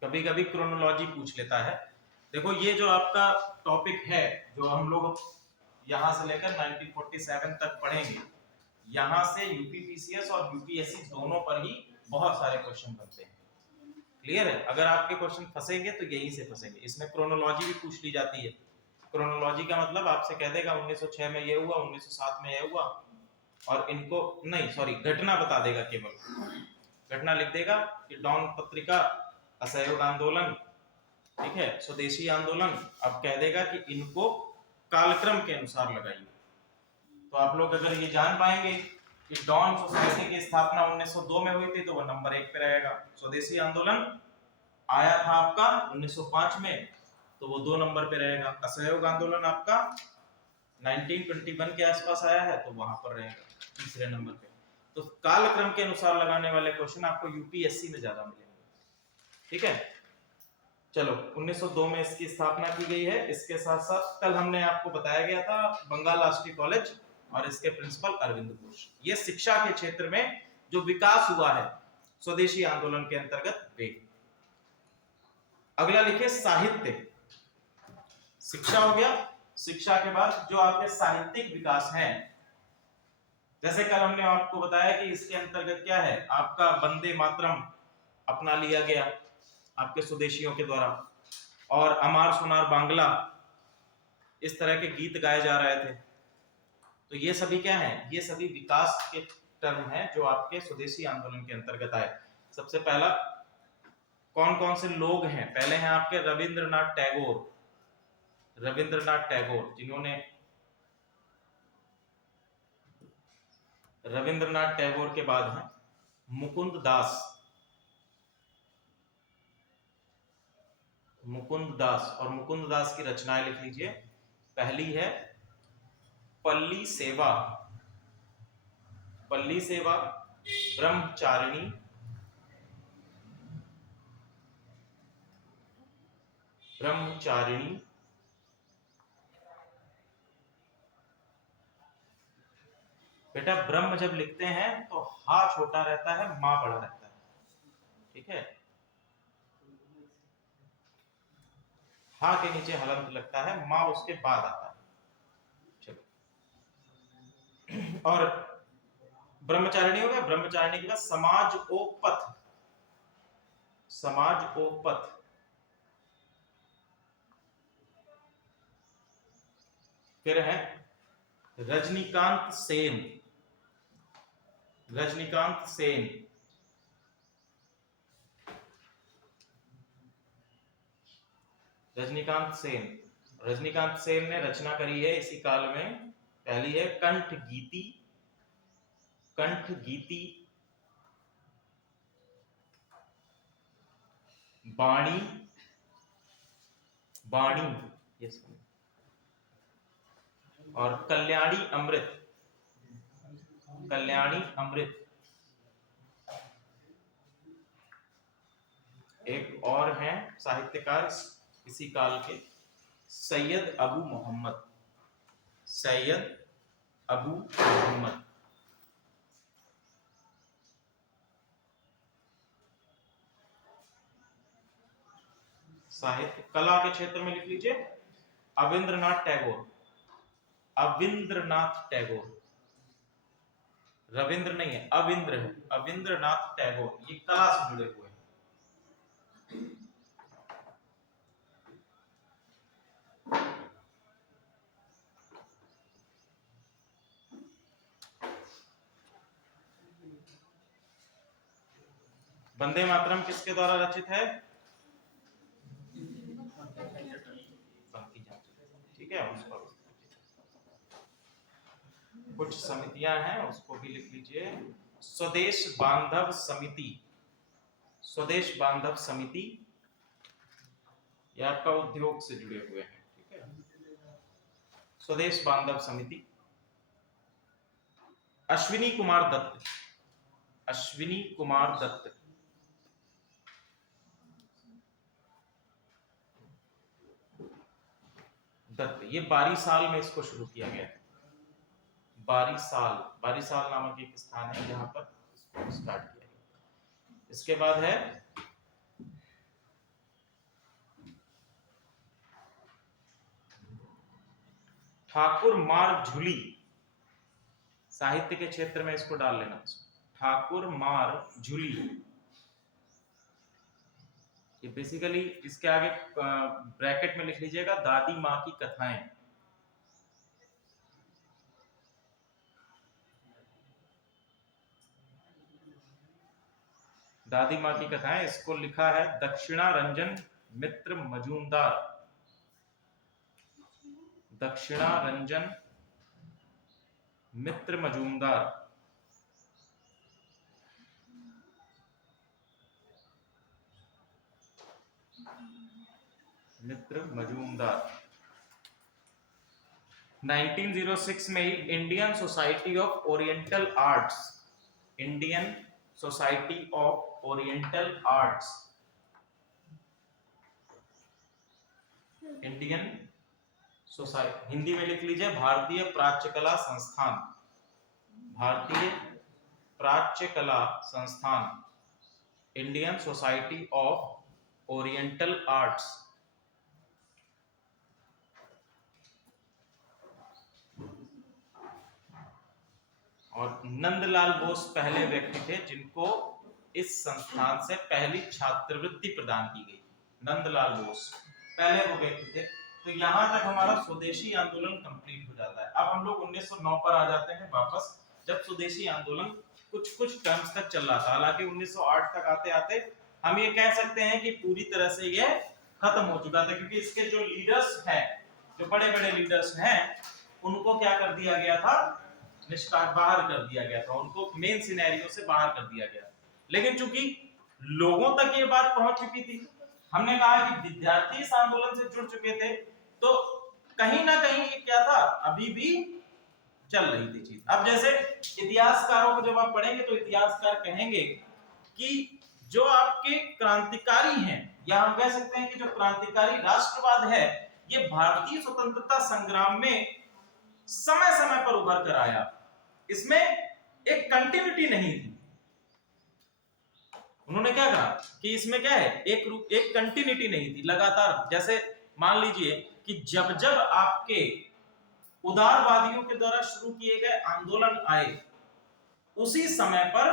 कभी कभी क्रोनोलॉजी पूछ लेता है। देखो ये जो आपका टॉपिक है, जो हम लोग यहां से लेकर 1947 तक पढ़ेंगे, यहां से यूपीपीसीएस और यूपीएससी दोनों पर ही बहुत सारे क्वेश्चन बनते हैं। क्लियर है? अगर आपके क्वेश्चन फंसेंगे तो यहीं से फंसेंगे। इसमें क्रोनोलॉजी भी पूछ ली जाती है। क्रोनोलॉजी का मतलब आपसे कह देगा 1906 में ये हुआ, 1907 में ये हुआ, और इनको नहीं, सॉरी, घटना बता देगा, केवल घटना लिख देगा कि डॉन पत्रिका, असहयोग आंदोलन, ठीक है, स्वदेशी आंदोलन। अब कह देगा कि इनको कालक्रम के अनुसार लगाइए। तो आप लोग अगर ये जान पाएंगे कि डॉन सोसाइटी की स्थापना 1902 में हुई थी, तो वो नंबर 1 पे रहेगा। स्वदेशी आंदोलन आया था आपका 1905 में, तो वो 2 नंबर पे रहेगा। असहयोग आंदोलन आपका 1921 के आसपास आया है, तो वहां पर रहेगा तीसरे नंबर पे। तो कालक्रम के अनुसार लगाने वाले क्वेश्चन आपको यूपीएससी में ज्यादा मिलेंगे। ठीक है, चलो 1902 में इसकी स्थापना की गई है। इसके साथ साथ कल हमने आपको बताया गया था बंगाल राष्ट्रीय कॉलेज और इसके प्रिंसिपल अरविंद घोष। ये शिक्षा के क्षेत्र में जो विकास हुआ है स्वदेशी आंदोलन के अंतर्गत वे। अगला लिखिए साहित्य। शिक्षा हो गया, शिक्षा के बाद जो आपके साहित्यिक विकास है, जैसे कल हमने आपको बताया कि इसके अंतर्गत क्या है, आपका वंदे मातरम अपना लिया गया आपके स्वदेशियों के द्वारा, और अमार सोनार बांग्ला, इस तरह के गीत गाए जा रहे थे। तो ये सभी क्या है? ये सभी विकास के टर्म हैं जो आपके स्वदेशी आंदोलन के अंतर्गत आए। सबसे पहला कौन कौन से लोग हैं? पहले हैं आपके रविंद्रनाथ टैगोर। रविंद्रनाथ टैगोर, जिन्होंने रविंद्रनाथ टैगोर के बाद हैं मुकुंद दास। मुकुंद दास, और मुकुंद दास की रचनाएं लिख लीजिए। पहली है पल्ली सेवा। पल्ली सेवा, ब्रह्मचारिणी, ब्रह्मचारिणी, बेटा ब्रह्म जब लिखते हैं तो हा छोटा रहता है, मां बड़ा रहता है। ठीक है, हा के नीचे हलंत लगता है, मां उसके बाद आता है। चलो, और ब्रह्मचारिणी हो गया। ब्रह्मचारिणी के बाद समाजोपथ। समाजोपथ, फिर है रजनीकांत सेन। रजनीकांत सेन, रजनीकांत सेन। रजनीकांत सेन ने रचना करी है इसी काल में। पहली है कंठ गीति। कंठ गीति, बाणी, बाणी, यस, और कल्याणी अमृत। कल्याणी अमृत। एक और हैं साहित्यकार इसी काल के, सैयद अबू मोहम्मद। सैयद अबू मोहम्मद। साहित्य कला के क्षेत्र में लिख लीजिए अविंद्रनाथ टैगोर। अविंद्रनाथ टैगोर, रविंद्र नहीं है, अविंद्र है। अविंद्रनाथ टैगोर ये कला से जुड़े हुए हैं। वंदे मातरम किसके द्वारा रचित है? ठीक है, उस पर कुछ समितियां हैं उसको भी लिख लीजिए। स्वदेश बांधव समिति, स्वदेश बांधव समिति ये आपका उद्योग से जुड़े हुए हैं, ठीक है। स्वदेश बांधव समिति। अश्विनी कुमार दत्त, अश्विनी कुमार दत्त, दत्त ये बारीसाल में इसको शुरू किया गया है। बारीसाल, बारीसाल नामक एक स्थान है जहां पर इसको स्टार्ट किया गया। इसके बाद है ठाकुर मार झूली, साहित्य के क्षेत्र में इसको डाल लेना, ठाकुर मार झूली। ये बेसिकली इसके आगे ब्रैकेट में लिख लीजिएगा दादी माँ की कथाएं। दादी माँ की कथाएं, इसको लिखा है दक्षिणा रंजन मित्र मजूमदार, दक्षिणा रंजन मित्र मजूमदार। मित्र मजूमदार 1906 में ही Indian society of oriental arts, Indian society of oriental arts, Indian society, Hindi में लिख लीजिए भारतीय प्राच्य कला संस्थान, भारतीय प्राच्य कला संस्थान, Indian society of oriental arts. और नंदलाल बोस पहले व्यक्ति थे जिनको इस संस्थान से पहली छात्रवृत्ति प्रदान की गई। नंदलाल बोस पहले वो व्यक्ति थे। तो यहाँ तक हमारा स्वदेशी आंदोलन कंप्लीट हो जाता है। अब हम लोग 1909 पर आ जाते हैं वापस, जब स्वदेशी आंदोलन कुछ टर्म्स तक चल रहा था। हालांकि 1908 तक आते आते हम ये कह सकते हैं कि पूरी तरह से ये खत्म हो चुका था, क्योंकि इसके जो लीडर्स हैं, जो बड़े बड़े लीडर्स हैं, उनको क्या कर दिया गया था, बाहर कर दिया गया था, उनको मेन सिनेरियो से बाहर कर दिया गया। लेकिन चूंकि लोगों तक ये बात पहुंच चुकी थी, हमने कहा कि विद्यार्थी इस आंदोलन से जुड़ चुके थे, तो कहीं ना कहीं ये क्या था, अभी भी चल रही थी चीज। अब जैसे इतिहासकारों को जब आप पढ़ेंगे तो इतिहासकार कहेंगे कि जो आपके क्रांतिकारी हैं, या हम कह सकते हैं कि जो क्रांतिकारी राष्ट्रवाद है, ये भारतीय स्वतंत्रता संग्राम में समय समय पर उभर कर आया, इसमें एक कंटिन्यूटी नहीं थी। उन्होंने क्या कहा कि इसमें क्या है, एक कंटिन्यूटी नहीं थी, लगातार। जैसे मान लीजिए कि जब जब आपके उदारवादियों के द्वारा शुरू किए गए आंदोलन आए, उसी समय पर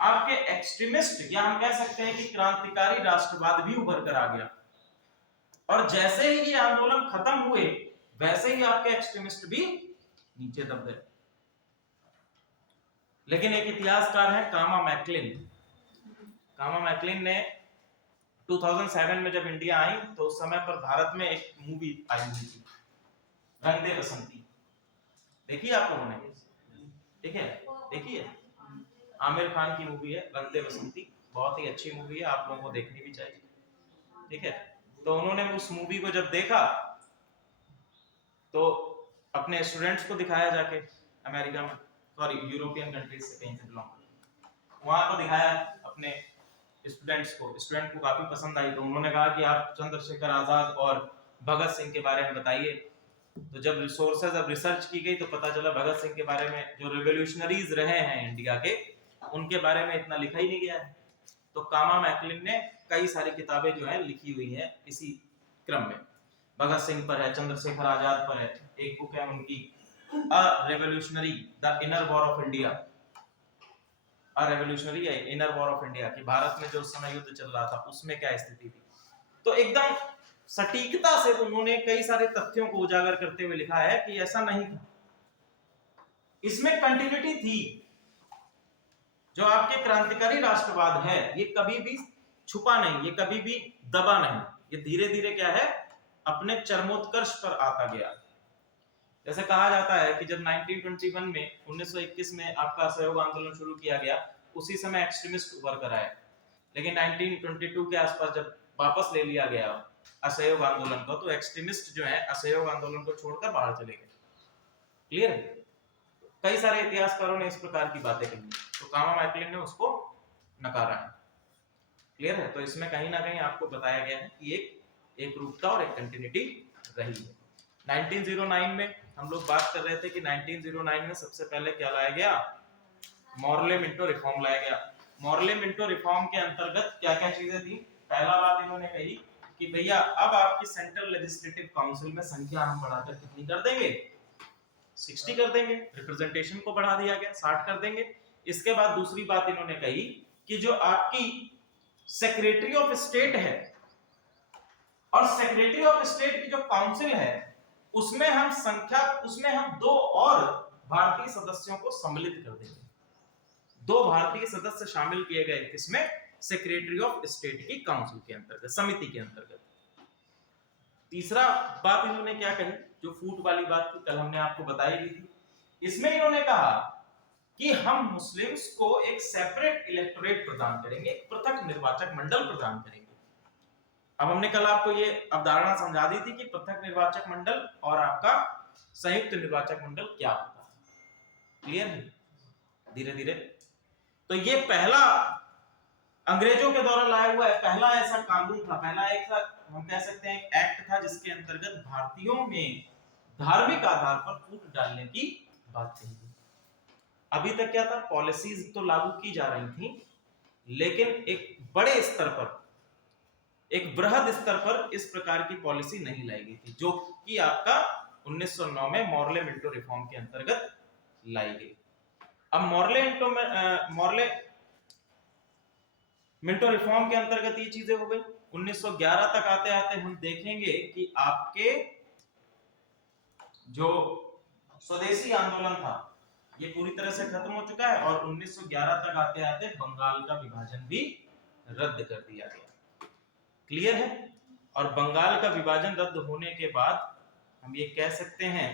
आपके एक्सट्रीमिस्ट, या हम कह सकते हैं कि क्रांतिकारी राष्ट्रवाद भी उभर कर आ गया। और जैसे ही ये आंदोलन खत्म हुए, वैसे ही आपके एक्सट्रीमिस्ट भी नीचे दब गए। लेकिन एक इतिहासकार है कामा मैकलिन, कामा मैकलिन ने 2007 में जब इंडिया आई, तो उस समय पर भारत में एक मूवी आई हुई थी, रंग दे बसंती। देखिए आप लोगों ने, ठीक है, देखिए, आमिर खान की मूवी है रंग दे बसंती, बहुत ही अच्छी मूवी है, आप लोगों को देखनी भी चाहिए, ठीक है। तो उन्होंने उस मूवी को जब देखा तो अपने स्टूडेंट्स को दिखाया जाके, अमेरिका में, सॉरी यूरोपियन कंट्रीज से कहीं से बिलोंग, वहां पर दिखाया अपने स्टूडेंट्स को, स्टूडेंट को काफी पसंद आई। तो उन्होंने कहा कि आप चंद्रशेखर आजाद और भगत सिंह के बारे में बताइए। तो जब रिसोर्सेज, अब रिसर्च की गई, तो पता चला भगत सिंह के बारे में, जो रिवॉल्यूशनरीज रहे हैं इंडिया के, उनके बारे में इतना लिखा ही नहीं गया है। तो कामा मैकलिन ने कई सारी किताबें जो है लिखी हुई है इसी क्रम में, भगत सिंह पर है, चंद्रशेखर आजाद पर है। एक बुक है उनकी, a revolutionary, the inner war of India, a revolutionary है, इनर वॉर ऑफ इंडिया, कि भारत में जो उस समय युद्ध चल रहा था उसमें क्या स्थिति थी। तो एकदम सटीकता से उन्होंने कई सारे तथ्यों को उजागर करते हुए लिखा है कि ऐसा नहीं था, इसमें कंटिन्यूटी थी। जो आपके क्रांतिकारी राष्ट्रवाद है, ये कभी भी छुपा नहीं, ये कभी भी दबा नहीं, ये धीरे धीरे क्या है, अपने चरमोत्कर्ष पर आता गया। जैसे कहा जाता है कि जब 1921 में 1921 में आपका असहयोग आंदोलन शुरू किया गया, उसी समय एक्सट्रीमिस्ट उभर कर आए, लेकिन 1922 के आसपास जब वापस ले लिया गया असहयोग आंदोलन को, तो एक्सट्रीमिस्ट जो है असहयोग आंदोलन को छोड़कर बाहर चले गए। क्लियर है? कई सारे इतिहासकारों ने इस प्रकार की बातें कही, तो कामा मैकलिन ने उसको नकारा है। क्लियर है? तो इसमें कहीं ना कहीं आपको बताया गया है कि एक रूपता और एक कंटिन्यूटी रही है। 1909 में हम लोग बात कर रहे थे कि 1909 में सबसे पहले क्या लाया गया? मॉर्ले मिंटो रिफॉर्म लाया गया। मॉर्ले मिंटो रिफॉर्म के अंतर्गत क्या क्या चीजें थी? पहला बात इन्होंने कही कि भैया अब आपकी सेंट्रल लेजिस्लेटिव काउंसिल में संख्या हम बढ़ाकर कितनी कर देंगे? 60 कर देंगे। रिप्रेजेंटेशन को बढ़ा दिया गया, 60 कर देंगे। इसके बाद दूसरी बात इन्होंने कही कि जो आपकी सेक्रेटरी ऑफ स्टेट है और सेक्रेटरी ऑफ स्टेट की जो काउंसिल है, उसमें हम 2 और भारतीय सदस्यों को सम्मिलित कर देंगे। 2 भारतीय सदस्य शामिल किए गए, किसमें? सेक्रेटरी ऑफ स्टेट की काउंसिल के अंतर्गत, समिति के अंतर्गत। तीसरा बात इन्होंने क्या कही, जो फूट वाली बात थी, कल हमने आपको बताई भी थी। इसमें इन्होंने कहा कि हम मुस्लिम्स को एक सेपरेट इलेक्टोरेट प्रदान करेंगे, एक पृथक निर्वाचक मंडल प्रदान करेंगे। अब हमने कल आपको ये अवधारणा समझा दी थी कि पृथक निर्वाचक मंडल और आपका संयुक्त निर्वाचक मंडल क्या होता है। क्लियर है? धीरे धीरे तो ये पहला अंग्रेजों के द्वारा लाया हुआ है, पहला ऐसा कानून था, पहला एक हम कह सकते हैं एक एक्ट था, जिसके अंतर्गत भारतीयों में धार्मिक आधार पर फूट डालने की बात कही गई। अभी तक क्या था? पॉलिसीज तो लागू की जा रही थी, लेकिन एक बड़े स्तर पर, एक बृहद स्तर पर इस प्रकार की पॉलिसी नहीं लाई गई थी, जो कि आपका 1909 में मॉर्ले मिंटो रिफॉर्म के अंतर्गत लाई गई। अब मॉर्ले मिंटो रिफॉर्म के अंतर्गत ये चीजें हो गई। 1911 तक आते आते हम देखेंगे कि आपके जो स्वदेशी आंदोलन था ये पूरी तरह से खत्म हो चुका है, और 1911 तक आते आते बंगाल का विभाजन भी रद्द कर दिया गया। क्लियर है? और बंगाल का विभाजन रद्द होने के बाद हम ये कह सकते हैं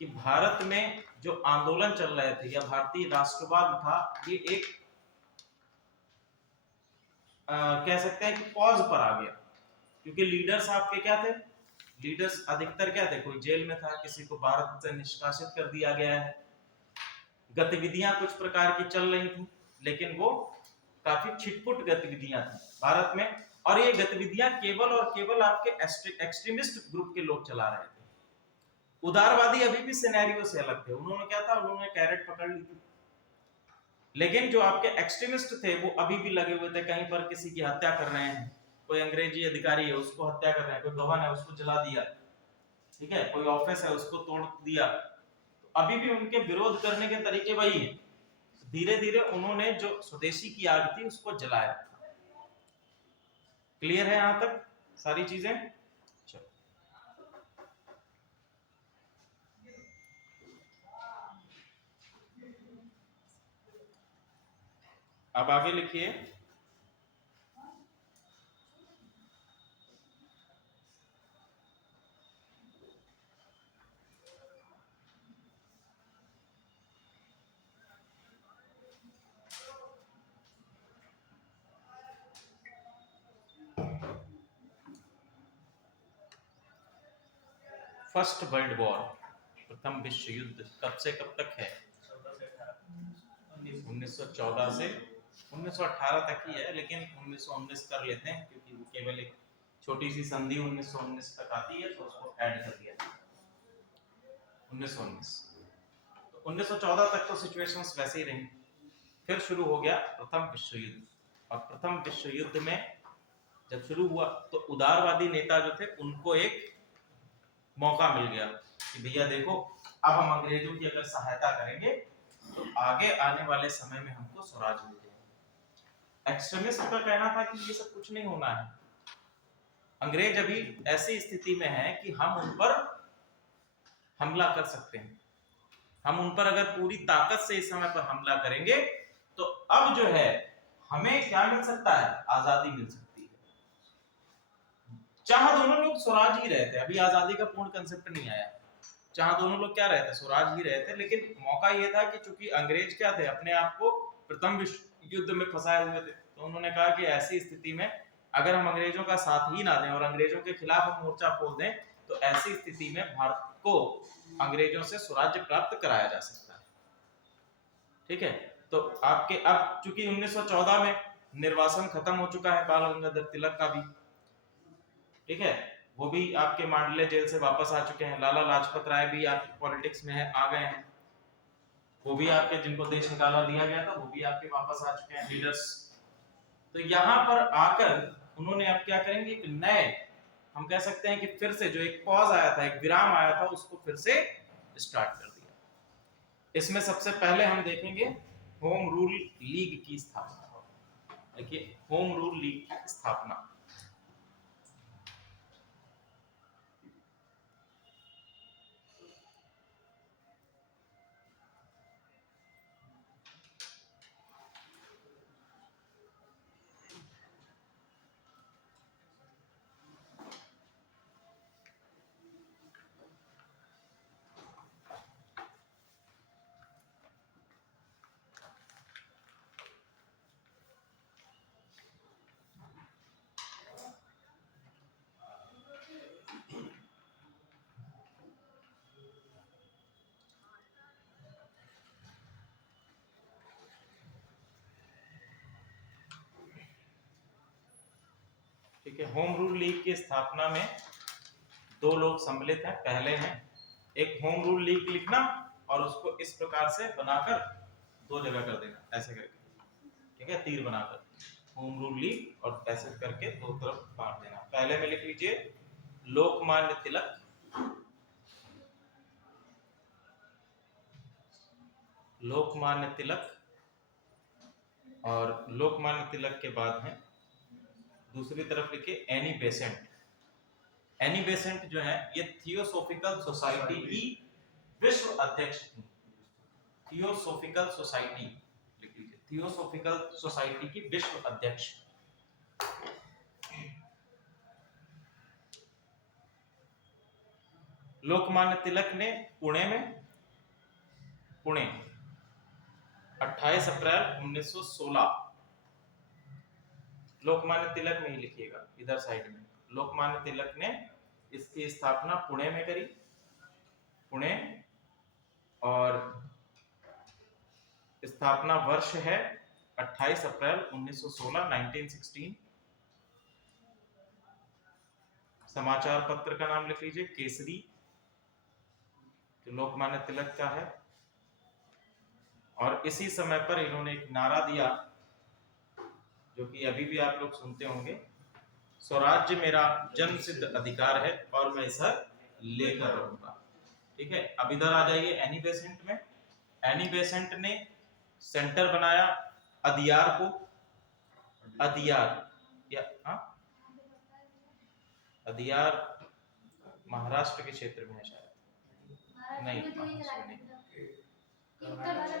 कि भारत में जो आंदोलन चल रहे थे या भारतीय राष्ट्रवाद था, ये एक कह सकते हैं कि पॉज पर आ गया, क्योंकि लीडर्स आपके क्या थे? लीडर्स अधिकतर क्या थे? कोई जेल में था, किसी को भारत से निष्कासित कर दिया गया है, गतिविधियां कुछ प्रकार की चल रही थी, लेकिन वो काफी छिटपुट गतिविधियां थी भारत में, और ये गतिविधियां केवल और केवल आपके एक्सट्रीमिस्ट ग्रुप के लोग चला रहे थे। उदारवादी अभी भी सिनेरियो से अलग थे। उन्होंने क्या था? उन्होंने कैरेट पकड़ ली थी, लेकिन जो आपके एक्सट्रीमिस्ट थे वो अभी भी लगे हुए थे, कहीं पर किसी की हत्या कर रहे हैं, कोई अंग्रेजी अधिकारी है उसको हत्या कर रहे हैं, कोई भवन है उसको जला दिया, ठीक है, कोई ऑफिस है उसको तोड़ दिया, तो अभी भी उनके विरोध करने के तरीके वही हैं। धीरे धीरे उन्होंने जो स्वदेशी की आग थी उसको जलाया। क्लियर है यहां तक सारी चीजें? चलो अब आगे लिखिए। फर्स्ट वर्ल्ड वॉर, प्रथम विश्व युद्ध कब से कब तक है? 1914 से 1918 तक ही है, लेकिन 1919 कर लेते हैं क्योंकि वो केवल एक छोटी सी संधि 1919 तक आती है, तो उसको ऐड कर दिया 1919। तो 1914 तक तो सिचुएशंस वैसे ही रही। फिर शुरू हो गया प्रथम विश्व युद्ध, और प्रथम विश्व युद्ध में जब शुरू हुआ तो उदारवादी नेता जो थे उनको एक मौका मिल गया कि भैया देखो, अब हम अंग्रेजों की अगर सहायता करेंगे तो आगे आने वाले समय में हमको स्वराज मिल जाएगा। एक्सट्रीमिस्ट का कहना था कि ये सब कुछ नहीं होना है, अंग्रेज अभी ऐसी स्थिति में है कि हम उन पर हमला कर सकते हैं, हम उन पर अगर पूरी ताकत से इस समय पर हमला करेंगे तो अब जो है हमें क्या मिल सकता है? आजादी मिल सकती है। चाह दोनों लोग स्वराज ही रहे थे, अभी आजादी का पूर्ण कंसेप्ट नहीं आया। चाह दोनों लोग क्या रहे थे, स्वराज ही रहे थे, लेकिन मौका ये था कि चूंकि अंग्रेज क्या थे, अपने आप को प्रथम विश्व युद्ध में फंसाए हुए थे, तो उन्होंने कहा कि ऐसी स्थिति में अगर हम अंग्रेजों का साथ ही ना दें और अंग्रेजों के खिलाफ हम मोर्चा खोल दें, तो ऐसी स्थिति में भारत को अंग्रेजों से स्वराज्य प्राप्त कराया जा सकता है। ठीक है, तो आपके अब चूंकि 1914 में निर्वासन खत्म हो चुका है बाल गंगाधर तिलक का भी, ठीक है, वो भी आपके मांडले जेल से वापस आ चुके हैं। लाला लाजपत राय भी आपकी पॉलिटिक्स में है, आ गए हैं, वो भी आपके, जिनको देश निकाला दिया गया था, वो भी आपके वापस आ चुके हैं लीडर्स। तो यहाँ पर आकर उन्होंने अब क्या करेंगे, एक नए, हम कह सकते हैं कि फिर से जो एक पॉज आया था, एक विराम आया था, उसको फिर से स्टार्ट कर दिया। इसमें सबसे पहले हम देखेंगे होम रूल लीग की स्थापना। देखिए, होम रूल लीग की स्थापना, ठीक है। होम रूल लीग की स्थापना में दो लोग सम्मिलित हैं। पहले हैं, एक होम रूल लीग लिखना और उसको इस प्रकार से बनाकर दो जगह कर देना, ऐसे करके, ठीक है, तीर बनाकर होम रूल लीग और ऐसे करके दो तरफ बांट देना। पहले में लिख लीजिए लोकमान्य तिलक, लोकमान्य तिलक, और लोकमान्य तिलक के बाद है दूसरी तरफ लिखिए एनी बेसेंट। एनी बेसेंट जो है ये थियोसोफिकल सोसाइटी की विश्व अध्यक्ष थी। थियोसोफिकल सोसाइटी लिख लीजिए, थियोसोफिकल सोसाइटी की विश्व अध्यक्ष। लोकमान्य तिलक ने पुणे 28 अप्रैल 1916, लोकमान्य तिलक में ही लिखिएगा इधर साइड में, लोकमान्य तिलक ने इसकी स्थापना पुणे में करी, पुणे, और स्थापना वर्ष है 28 अप्रैल 1916, 1916। समाचार पत्र का नाम लिख लीजिए केसरी, जो लोकमान्य तिलक का है। और इसी समय पर इन्होंने एक नारा दिया जो कि अभी भी आप लोग सुनते होंगे, स्वराज्य मेरा जन्म सिद्ध अधिकार है और मैं इसे लेकर रहूंगा। ठीक है, अब इधर आ जाइए एनी बेसेंट में। एनी बेसेंट ने सेंटर बनाया अदियार को, अदियार या अदियार महाराष्ट्र के क्षेत्र में है शायद, नहीं महाराष्ट्र में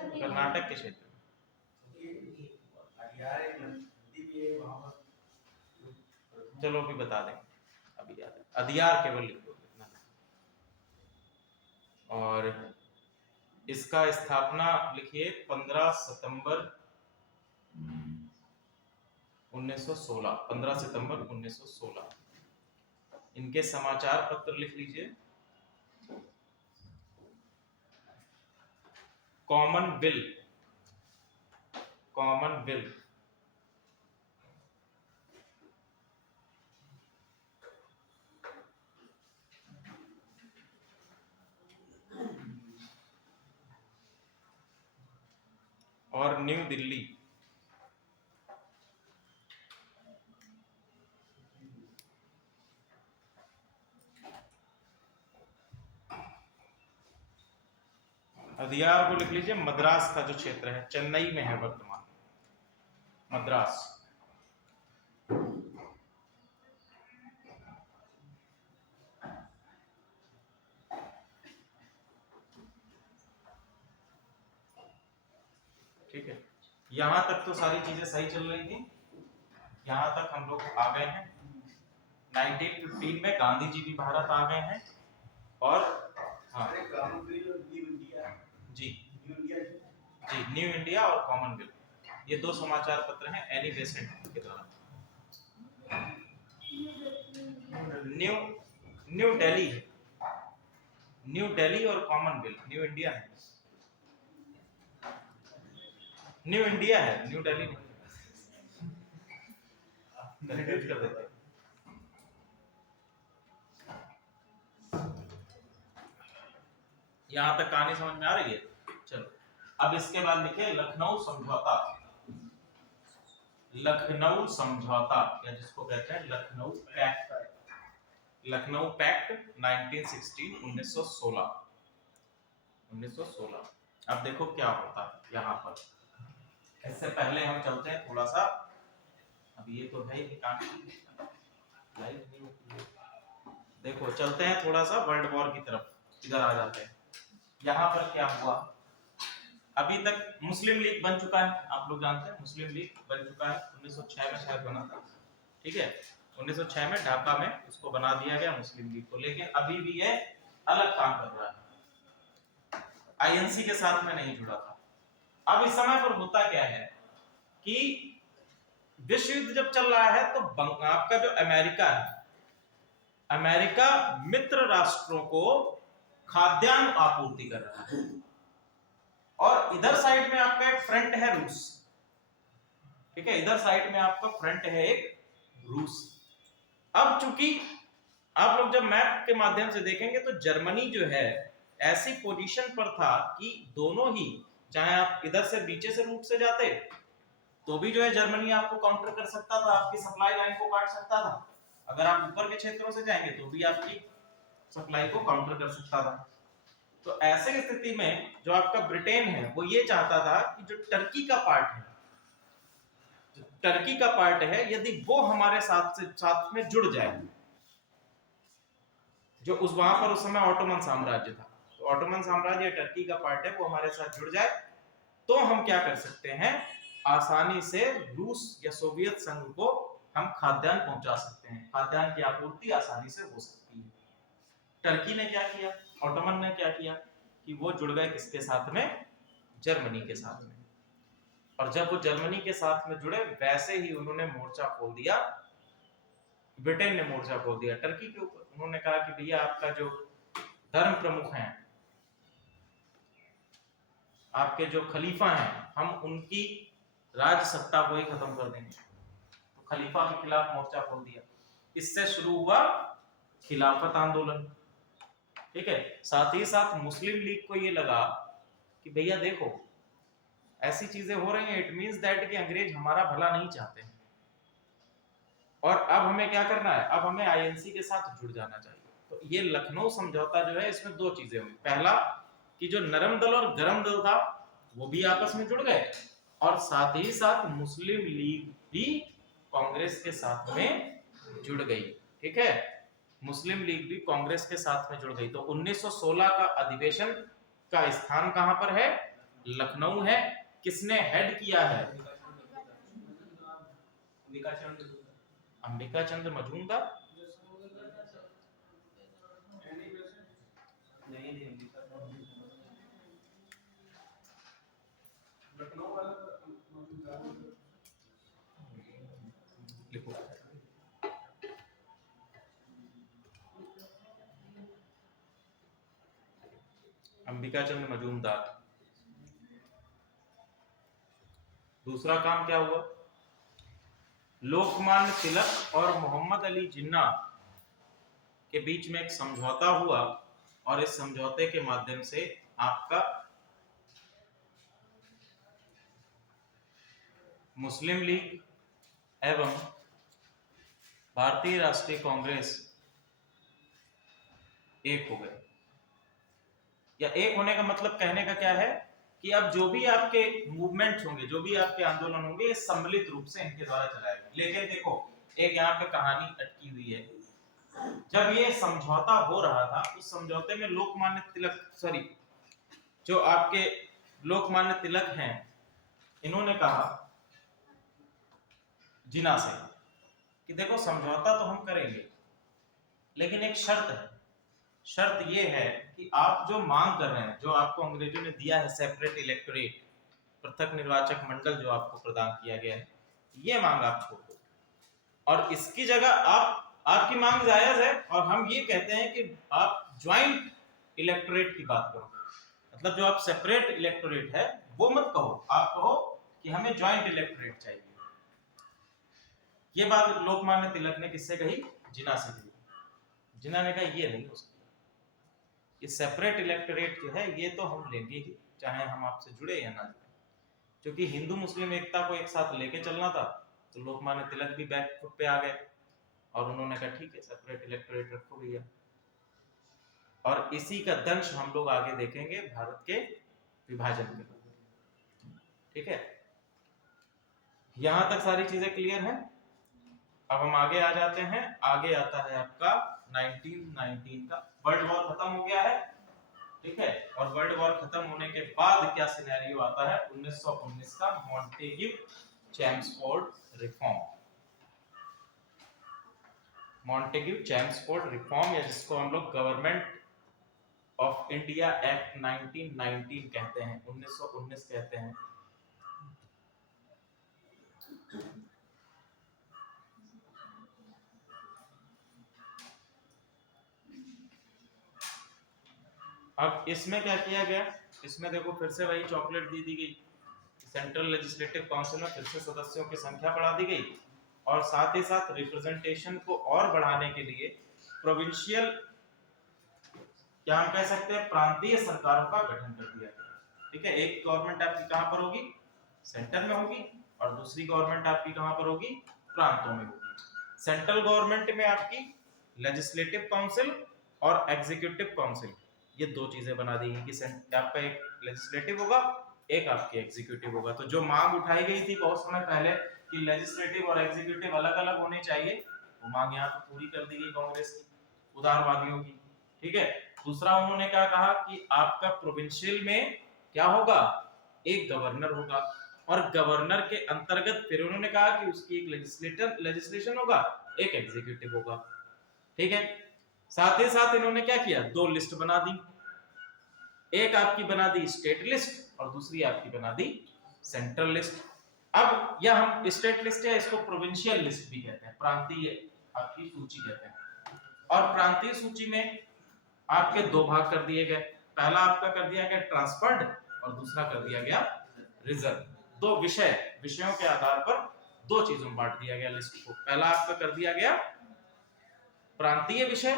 नहीं, कर्नाटक के क्षेत्र में। चलो अभी बता देंगे, अभी याद है, अदियार केवल लिख दो इतना। और इसका स्थापना लिखिए 15 सितंबर 1916, 15 सितंबर 1916। इनके समाचार पत्र लिख लीजिए कॉमनवेल, कॉमनवेल, और न्यू दिल्ली। अदियार को लिख लीजिए मद्रास का जो क्षेत्र है, चेन्नई में है वर्तमान, मद्रास। ठीक है, यहां तक तो सारी चीजें सही चल रही थी, यहां तक हम लोग आ गए हैं। 1915 में गांधी जी भी भारत आ गए हैं और हाँ जी जी न्यू इंडिया और कॉमनवेल्थ, ये दो समाचार पत्र हैं एनी बेसेंट के द्वारा। न्यू न्यू दिल्ली है, न्यू दिल्ली और कॉमनवेल्थ न्यू इंडिया है, न्यू इंडिया है, न्यू दिल्ली नहीं। कंफ्यूज कर देते हैं। यहां तक कहानी समझ में आ रही है? चलो अब इसके बाद लिखे लखनऊ समझौता। लखनऊ समझौता या जिसको कहते हैं लखनऊ पैक्ट। लखनऊ पैक्ट 1916 1916। अब देखो क्या होता है यहाँ पर। इससे पहले हम चलते हैं थोड़ा सा, अब ये तो है ही काम लाइव नहीं होती है। देखो चलते हैं थोड़ा सा वर्ल्ड वॉर की तरफ, इधर आ जाते हैं। यहाँ पर क्या हुआ, अभी तक मुस्लिम लीग बन चुका है, आप लोग जानते हैं मुस्लिम लीग बन चुका है, 1906 में शायद बना था, ठीक है 1906 में ढाका में उसको बना दिया गया मुस्लिम लीग को, लेकिन अभी भी ये अलग काम कर रहा है, आईएनसी के साथ में नहीं जुड़ा था। अब इस समय पर होता क्या है कि विश्व युद्ध जब चल रहा है तो आपका जो अमेरिका है, अमेरिका मित्र राष्ट्रों को खाद्यान्न आपूर्ति कर रहा है, और इधर साइड में आपका एक फ्रंट है रूस, ठीक है इधर साइड में आपका फ्रंट है एक रूस। अब चूंकि आप लोग जब मैप के माध्यम से देखेंगे तो जर्मनी जो है ऐसी पोजीशन पर था कि दोनों ही, चाहे आप इधर से नीचे से रूट से जाते तो भी जो है जर्मनी आपको काउंटर कर सकता था, आपकी सप्लाई लाइन को काट सकता था, अगर आप ऊपर के क्षेत्रों से जाएंगे तो भी आपकी सप्लाई को काउंटर कर सकता था। तो ऐसे स्थिति में जो आपका ब्रिटेन है वो ये चाहता था कि जो टर्की का पार्ट है, जो टर्की का पार्ट है यदि वो हमारे साथ में जुड़ जाए, जो उस वहां पर उस समय ऑटोमन साम्राज्य था, तो ऑटोमन साम्राज्य टर्की का पार्ट है वो हमारे साथ जुड़ जाए तो हम क्या कर सकते हैं, आसानी से रूस या सोवियत संघ को हम खाद्यान्न पहुंचा सकते हैं, खाद्यान्न की आपूर्ति आसानी से हो सकती है। टर्की ने क्या किया, ऑटोमन ने क्या किया कि वो जुड़ गए किसके साथ में, जर्मनी के साथ में, और जब वो जर्मनी के साथ में जुड़े वैसे ही उन्होंने मोर्चा खोल दिया, ब्रिटेन ने मोर्चा खोल दिया टर्की के ऊपर। उन्होंने कहा कि भैया आपका जो धर्म प्रमुख हैं, आपके जो खलीफा हैं, हम उनकी राज सत्ता को ही खत्म कर देंगे। तो खलीफा के खिलाफ मोर्चा खोल दिया, इससे शुरू हुआ खिलाफत आंदोलन, ठीक है। साथ ही साथ मुस्लिम लीग को ये लगा कि भैया देखो ऐसी चीजें हो रही हैं, इट मींस दैट कि अंग्रेज हमारा भला नहीं चाहते हैं, और अब हमें क्या करना है, अब हमें आईएनसी के साथ जुड़ जाना चाहिए। तो ये लखनऊ समझौता जो है इसमें दो चीजें हुई, पहला कि जो नरम दल और गरम दल था वो भी आपस में जुड़ गए, और साथ ही साथ मुस्लिम लीग भी कांग्रेस के साथ में जुड़ गई, ठीक है, मुस्लिम लीग भी कांग्रेस के साथ में जुड़ गई। तो 1916 का अधिवेशन का स्थान कहां पर है, लखनऊ है। किसने हेड किया है, अंबिका चंद्र मजूमदार। लिखो अंबिका चंद्र मजूमदार। दूसरा काम क्या हुआ, लोकमान्य तिलक और मोहम्मद अली जिन्ना के बीच में एक समझौता हुआ, और इस समझौते के माध्यम से आपका मुस्लिम लीग एवं भारतीय राष्ट्रीय कांग्रेस एक हो गए। या एक होने का मतलब कहने का क्या है कि अब जो भी आपके मूवमेंट्स होंगे, जो भी आपके आंदोलन होंगे, ये सम्मिलित रूप से इनके द्वारा चलाए गए। लेकिन देखो एक यहाँ पे कहानी अटकी हुई है, जब ये समझौता हो रहा था उस समझौते में लोकमान्य तिलक, सॉरी जो आपके लोकमान्य तिलक हैं, इन्होंने कहा जिन्ना से कि देखो समझौता तो हम करेंगे लेकिन एक शर्त है, शर्त ये है कि आप जो मांग कर रहे हैं, जो आपको अंग्रेजों ने दिया है सेपरेट इलेक्टोरेट, पृथक निर्वाचक मंडल जो आपको प्रदान किया गया है, ये मांग आप छोड़ दो और इसकी जगह आपकी मांग जायज है और हम ये कहते हैं कि आप ज्वाइंट इलेक्टोरेट की बात करो। मतलब जो आप सेपरेट इलेक्टोरेट है वो मत कहो, आप कहो कि हमें ज्वाइंट इलेक्टोरेट चाहिए। ये बात लोकमान्य तिलक ने किससे कही? जिना से कही। जिना ने कहा ये नहीं हो सकता, ये सेपरेट इलेक्टोरेट जो है ये तो हम लेंगे ही, चाहे हम आपसे जुड़े या ना जुड़े। क्योंकि हिंदू मुस्लिम एकता को एक साथ लेके चलना था, तो लोकमान्य तिलक भी बैक फुट पे आ गए और उन्होंने कहा ठीक है सेपरेट इलेक्टोरेट रखो भैया। और इसी का दंश हम लोग आगे देखेंगे भारत के विभाजन के बाद। ठीक है, यहां तक सारी चीजें क्लियर हैं। अब हम आगे आ जाते हैं। आगे आता है आपका 1919 का वर्ल्ड वॉर खत्म हो गया है। ठीक है, और वर्ल्ड वॉर खत्म होने के बाद क्या सिनेरियो आता है? 1919 का Montagu Chelmsford reform. Montagu Chelmsford reform, या जिसको हम लोग गवर्नमेंट ऑफ इंडिया एक्ट 1919 कहते हैं, 1919 कहते हैं। अब इसमें क्या किया गया? इसमें देखो फिर से वही चॉकलेट दी गई, सेंट्रल लेजिस्लेटिव काउंसिल में फिर से सदस्यों की संख्या बढ़ा दी गई और साथ ही साथ रिप्रेजेंटेशन को और बढ़ाने के लिए प्रोविंशियल, क्या हम कह सकते हैं, प्रांतीय सरकारों का गठन कर दिया गया। ठीक है, एक गवर्नमेंट आपकी कहां पर होगी? सेंटर में होगी, और दूसरी गवर्नमेंट आपकी कहां पर होगी? प्रांतों में होगी। सेंट्रल गवर्नमेंट में आपकी लेजिस्लेटिव काउंसिल और एग्जीक्यूटिव काउंसिल, ये दो चीजें बना दी गई कि आपका एक लेजिस्लेटिव होगा, एक आपकी एग्जीक्यूटिव होगा। तो जो मांग उठाई गई थी बहुत समय पहले कि लेजिस्लेटिव और एग्जीक्यूटिव अलग अलग होने चाहिए, वो मांग यहाँ पे पूरी कर दी गई कांग्रेस की, उदारवादियों की। ठीक है, दूसरा उन्होंने क्या कहा कि आपका प्रोविंशियल में क्या होगा? एक गवर्नर होगा, और गवर्नर के अंतर्गत फिर उन्होंने कहा कि उसकी एक लेजिस्लेशन होगा, एक एग्जीक्यूटिव होगा। ठीक है, साथ ही साथ इन्होंने क्या किया? दो लिस्ट बना दी, एक आपकी बना दी स्टेट लिस्ट और दूसरी आपकी बना दी सेंट्रल लिस्ट। अब यह हम स्टेट लिस्ट है, इसको प्रोविंशियल लिस्ट भी कहते हैं, प्रांतीय आपकी सूची कहते हैं। और प्रांतीय सूची में आपके दो भाग कर दिए गए, पहला आपका कर दिया गया ट्रांसफर्ड और दूसरा कर दिया गया रिजर्व। दो विषयों के आधार पर दो चीजों में बांट दिया गया लिस्ट को। पहला आपका कर दिया गया प्रांतीय विषय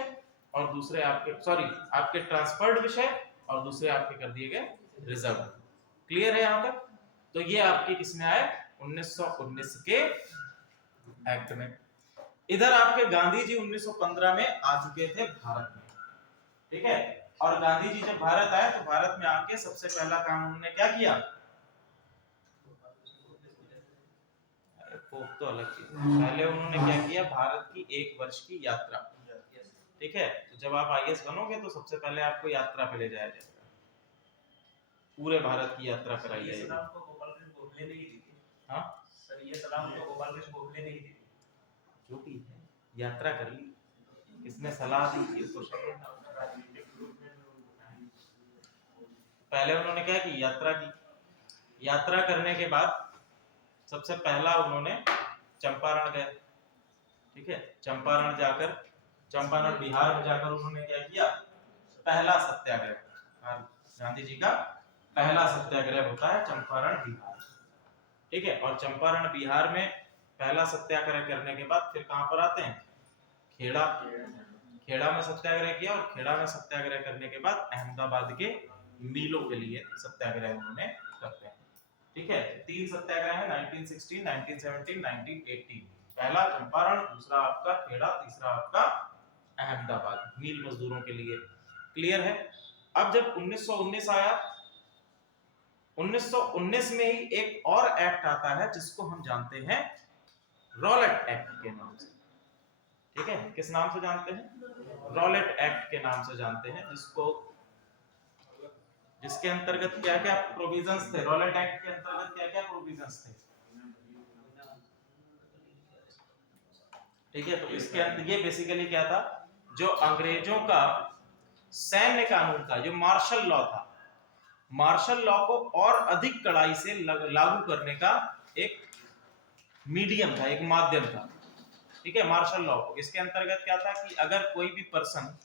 और दूसरे आपके ट्रांसफर्ड विषय और दूसरे आपके कर दिए गए रिजर्व। क्लियर है यहां तक? तो ये आपके किसमें आए? 1919 के एक्ट में। इधर आपके गांधी जी 1915 में आ चुके थे भारत में। ठीक है, और गांधी जी जब भारत आए तो भारत में आके सबसे पहला काम उन्होंने क्या किया? तो अलग चीज, पहले उन्होंने क्या किया? भारत की 1 वर्ष की यात्रा। ठीक है, तो जब आप आईएएस बनोगे तो सबसे पहले आपको यात्रा पे ले जाया जाएगा, पूरे भारत की यात्रा कराई जाएगी। सलाम तो गोपाल कृष्ण गोखले ने ही दी थी। हाँ सर, ये सलाम तो गोपाल कृष्ण गोखले ने ही दी थी। जो भी है, यात्रा कर ली, किसने सलाह दी? ये क्वेश्चन। पहले उन्होंने क्या की? यात्रा की। यात्रा करने के बाद सबसे पहला उन्होंने चंपारण गए। ठीक है, चंपारण बिहार में जाकर उन्होंने क्या किया? पहला सत्याग्रह, गांधी जी का पहला सत्याग्रह होता है चंपारण बिहार। ठीक है, और चंपारण बिहार में पहला सत्याग्रह करने के बाद फिर कहां पर आते हैं? खेड़ा में सत्याग्रह किया, और खेड़ा में सत्याग्रह करने के बाद अहमदाबाद के मिलों के लिए सत्याग्रह उन्होंने करते हैं। ठीक है, 3 सत्याग्रह है, 1916, 1917, 1918। पहला चंपारण, दूसरा आपका खेड़ा, तीसरा आपका अहमदाबाद, मिल मजदूरों के लिए। क्लियर है? अब जब 1919 आया, 1919 में ही एक और एक्ट आता है जिसको हम जानते हैं रॉलेट एक्ट के नाम से। ठीक है, किस नाम से जानते हैं? रॉलेट एक्ट के नाम से जानते हैं, जिसके अंतर्गत क्या क्या प्रोविजंस थे? रॉलेट एक्ट के अंतर्गत क्या क्या प्रोविजंस थे? ठीक है, तो इसके अंदर ये बेसिकली क्या था? जो अंग्रेजों का सैन्य कानून था, जो मार्शल लॉ था, मार्शल लॉ को और अधिक कड़ाई से लागू करने का एक मीडियम था, एक माध्यम था। ठीक है, मार्शल लॉ को, इसके अंतर्गत क्या था कि अगर कोई भी पर्सन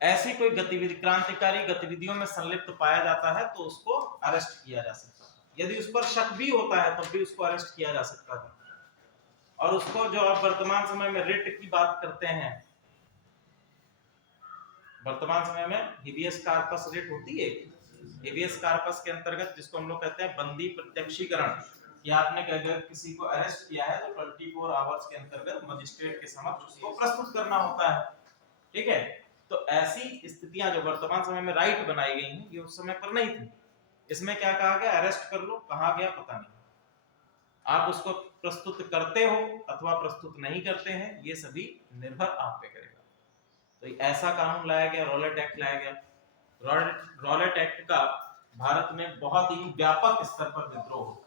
ऐसी कोई गतिविधि, क्रांतिकारी गतिविधियों में संलिप्त पाया जाता है तो उसको अरेस्ट किया जा सकता है। यदि उस पर शक भी होता है तब भी उसको अरेस्ट किया जा सकता है। और उसको, जो आप वर्तमान समय में रिट की बात करते हैं, वर्तमान समय में हिबियस कार्पस रिट होती है। हिबियस कार्पस के अंतर्गत, जिसको हम लोग कहते हैं बंदी प्रत्यक्षीकरण, कि आपने अगर किसी को अरेस्ट किया है तो 24 आवर्स के अंतर्गत मजिस्ट्रेट के समक्ष उसको प्रस्तुत करना होता है। ठीक है, तो ऐसी स्थितियां जो वर्तमान समय में राइट बनाई गई हैं, ये उस समय पर नहीं थी। इसमें क्या कहा गया, अरेस्ट कर लो, कहाँ गया पता नहीं, आप उसको प्रस्तुत करते हो अथवा प्रस्तुत नहीं करते हैं, ये सभी निर्भर आप पे करेगा। तो ऐसा कानून लाया गया, रॉलेट एक्ट लाया गया। रॉलेट एक्ट का भारत में बहुत ही व्यापक स्तर पर विद्रोह होता है।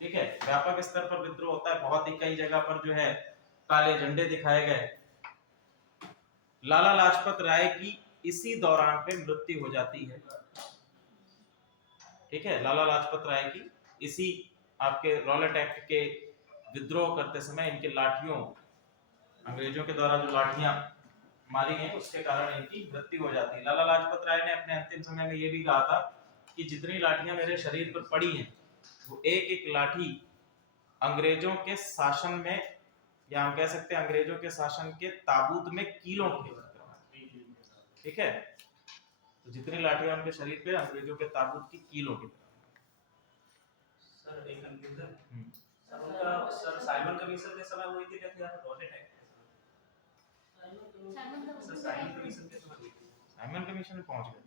ठीक है, व्यापक स्तर पर विद्रोह होता है, बहुत ही कई जगह पर जो है काले झंडे दिखाए गए। लाला लाजपत राय की इसी दौरान पे मृत्यु हो जाती है। ठीक है, लाला लाजपत राय की इसी आपके रॉलेट एक्ट के विद्रोह करते समय इनके लाठियों, अंग्रेजों के द्वारा जो लाठियां मारी गई उसके कारण इनकी मृत्यु हो जाती है। लाला लाजपत राय ने अपने अंतिम समय में यह भी कहा था कि जितनी लाठियां मेरे शरीर पर पड़ी हैं, वो एक एक लाठी अंग्रेजों के शासन में, या हम कह सकते हैं अंग्रेजों के शासन के ताबूत में कीलों के। ठीक है, तो जितनी लाठियां उनके शरीर पे, अंग्रेजों के ताबूत की कीलों की। सर एक कंफ्यूजन, सर उनका, सर साइमन कमीशन के समय हुई थी डेथ या Rowlatt act? Sir Simon commission के समय हुई थी। साइमन कमीशन में पहुंच गए।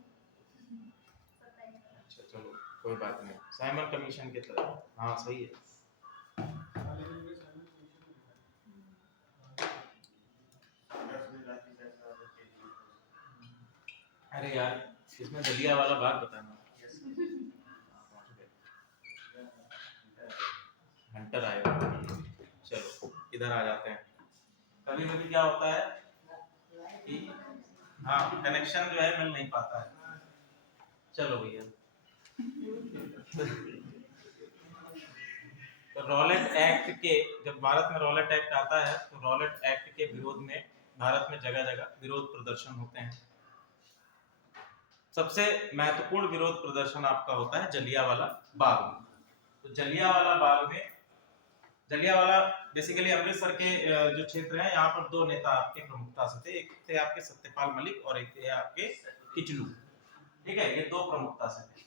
अच्छा चलो कोई बात नहीं, साइमन कमीशन के तरह, हाँ सही है। अरे यार, इसमें दलिया वाला बात बताना। हंटर आएगा। चलो इधर आ जाते हैं। कभी कभी क्या होता है कि हाँ, कनेक्शन जो है मिल नहीं पाता है। चलो भैया, तो रॉलेट एक्ट के, जब भारत में रॉलेट एक्ट आता है तो रॉलेट एक्ट के विरोध में भारत में जगह जगह विरोध प्रदर्शन होते हैं। सबसे महत्वपूर्ण विरोध प्रदर्शन आपका होता है जलियांवाला बाग में। तो जलियांवाला बाग में, जलियांवाला बेसिकली अमृतसर के जो क्षेत्र है, यहाँ पर दो नेता आपके प्रमुखता से थे। एक थे आपके सत्यपाल मलिक और एक थे आपके किचलू। ठीक है, ये दो प्रमुखता से थे।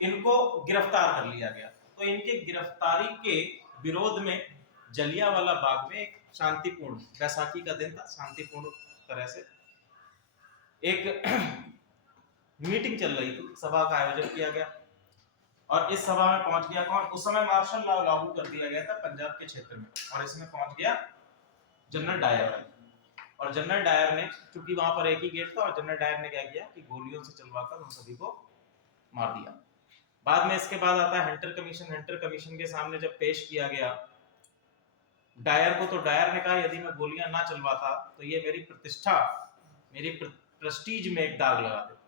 इनको गिरफ्तार कर लिया गया। तो इनके गिरफ्तारी के विरोध में जलियांवाला बाग में एक शांतिपूर्ण, बैसाखी का दिन था, शांतिपूर्ण तरह से एक मीटिंग चल रही थी, सभा का आयोजन किया गया। और इस सभा में पहुंच गया कौन? उस समय मार्शल लॉ लागू कर दिया गया था पंजाब के क्षेत्र में, और इसमें पहुंच गया जनरल डायर। और जनरल डायर ने, चूंकि वहां पर एक ही गेट था, और जनरल डायर ने क्या किया कि गोलियों से चलवाकर उन सभी को मार दिया। बाद में इसके बाद आता है हंटर कमीशन। हंटर कमीशन के सामने जब पेश किया गया डायर को, तो डायर ने कहा यदि मैं गोलियां ना चलवाता तो ये मेरी प्रतिष्ठा, मेरी प्रेस्टीज में एक दाग लगा देता,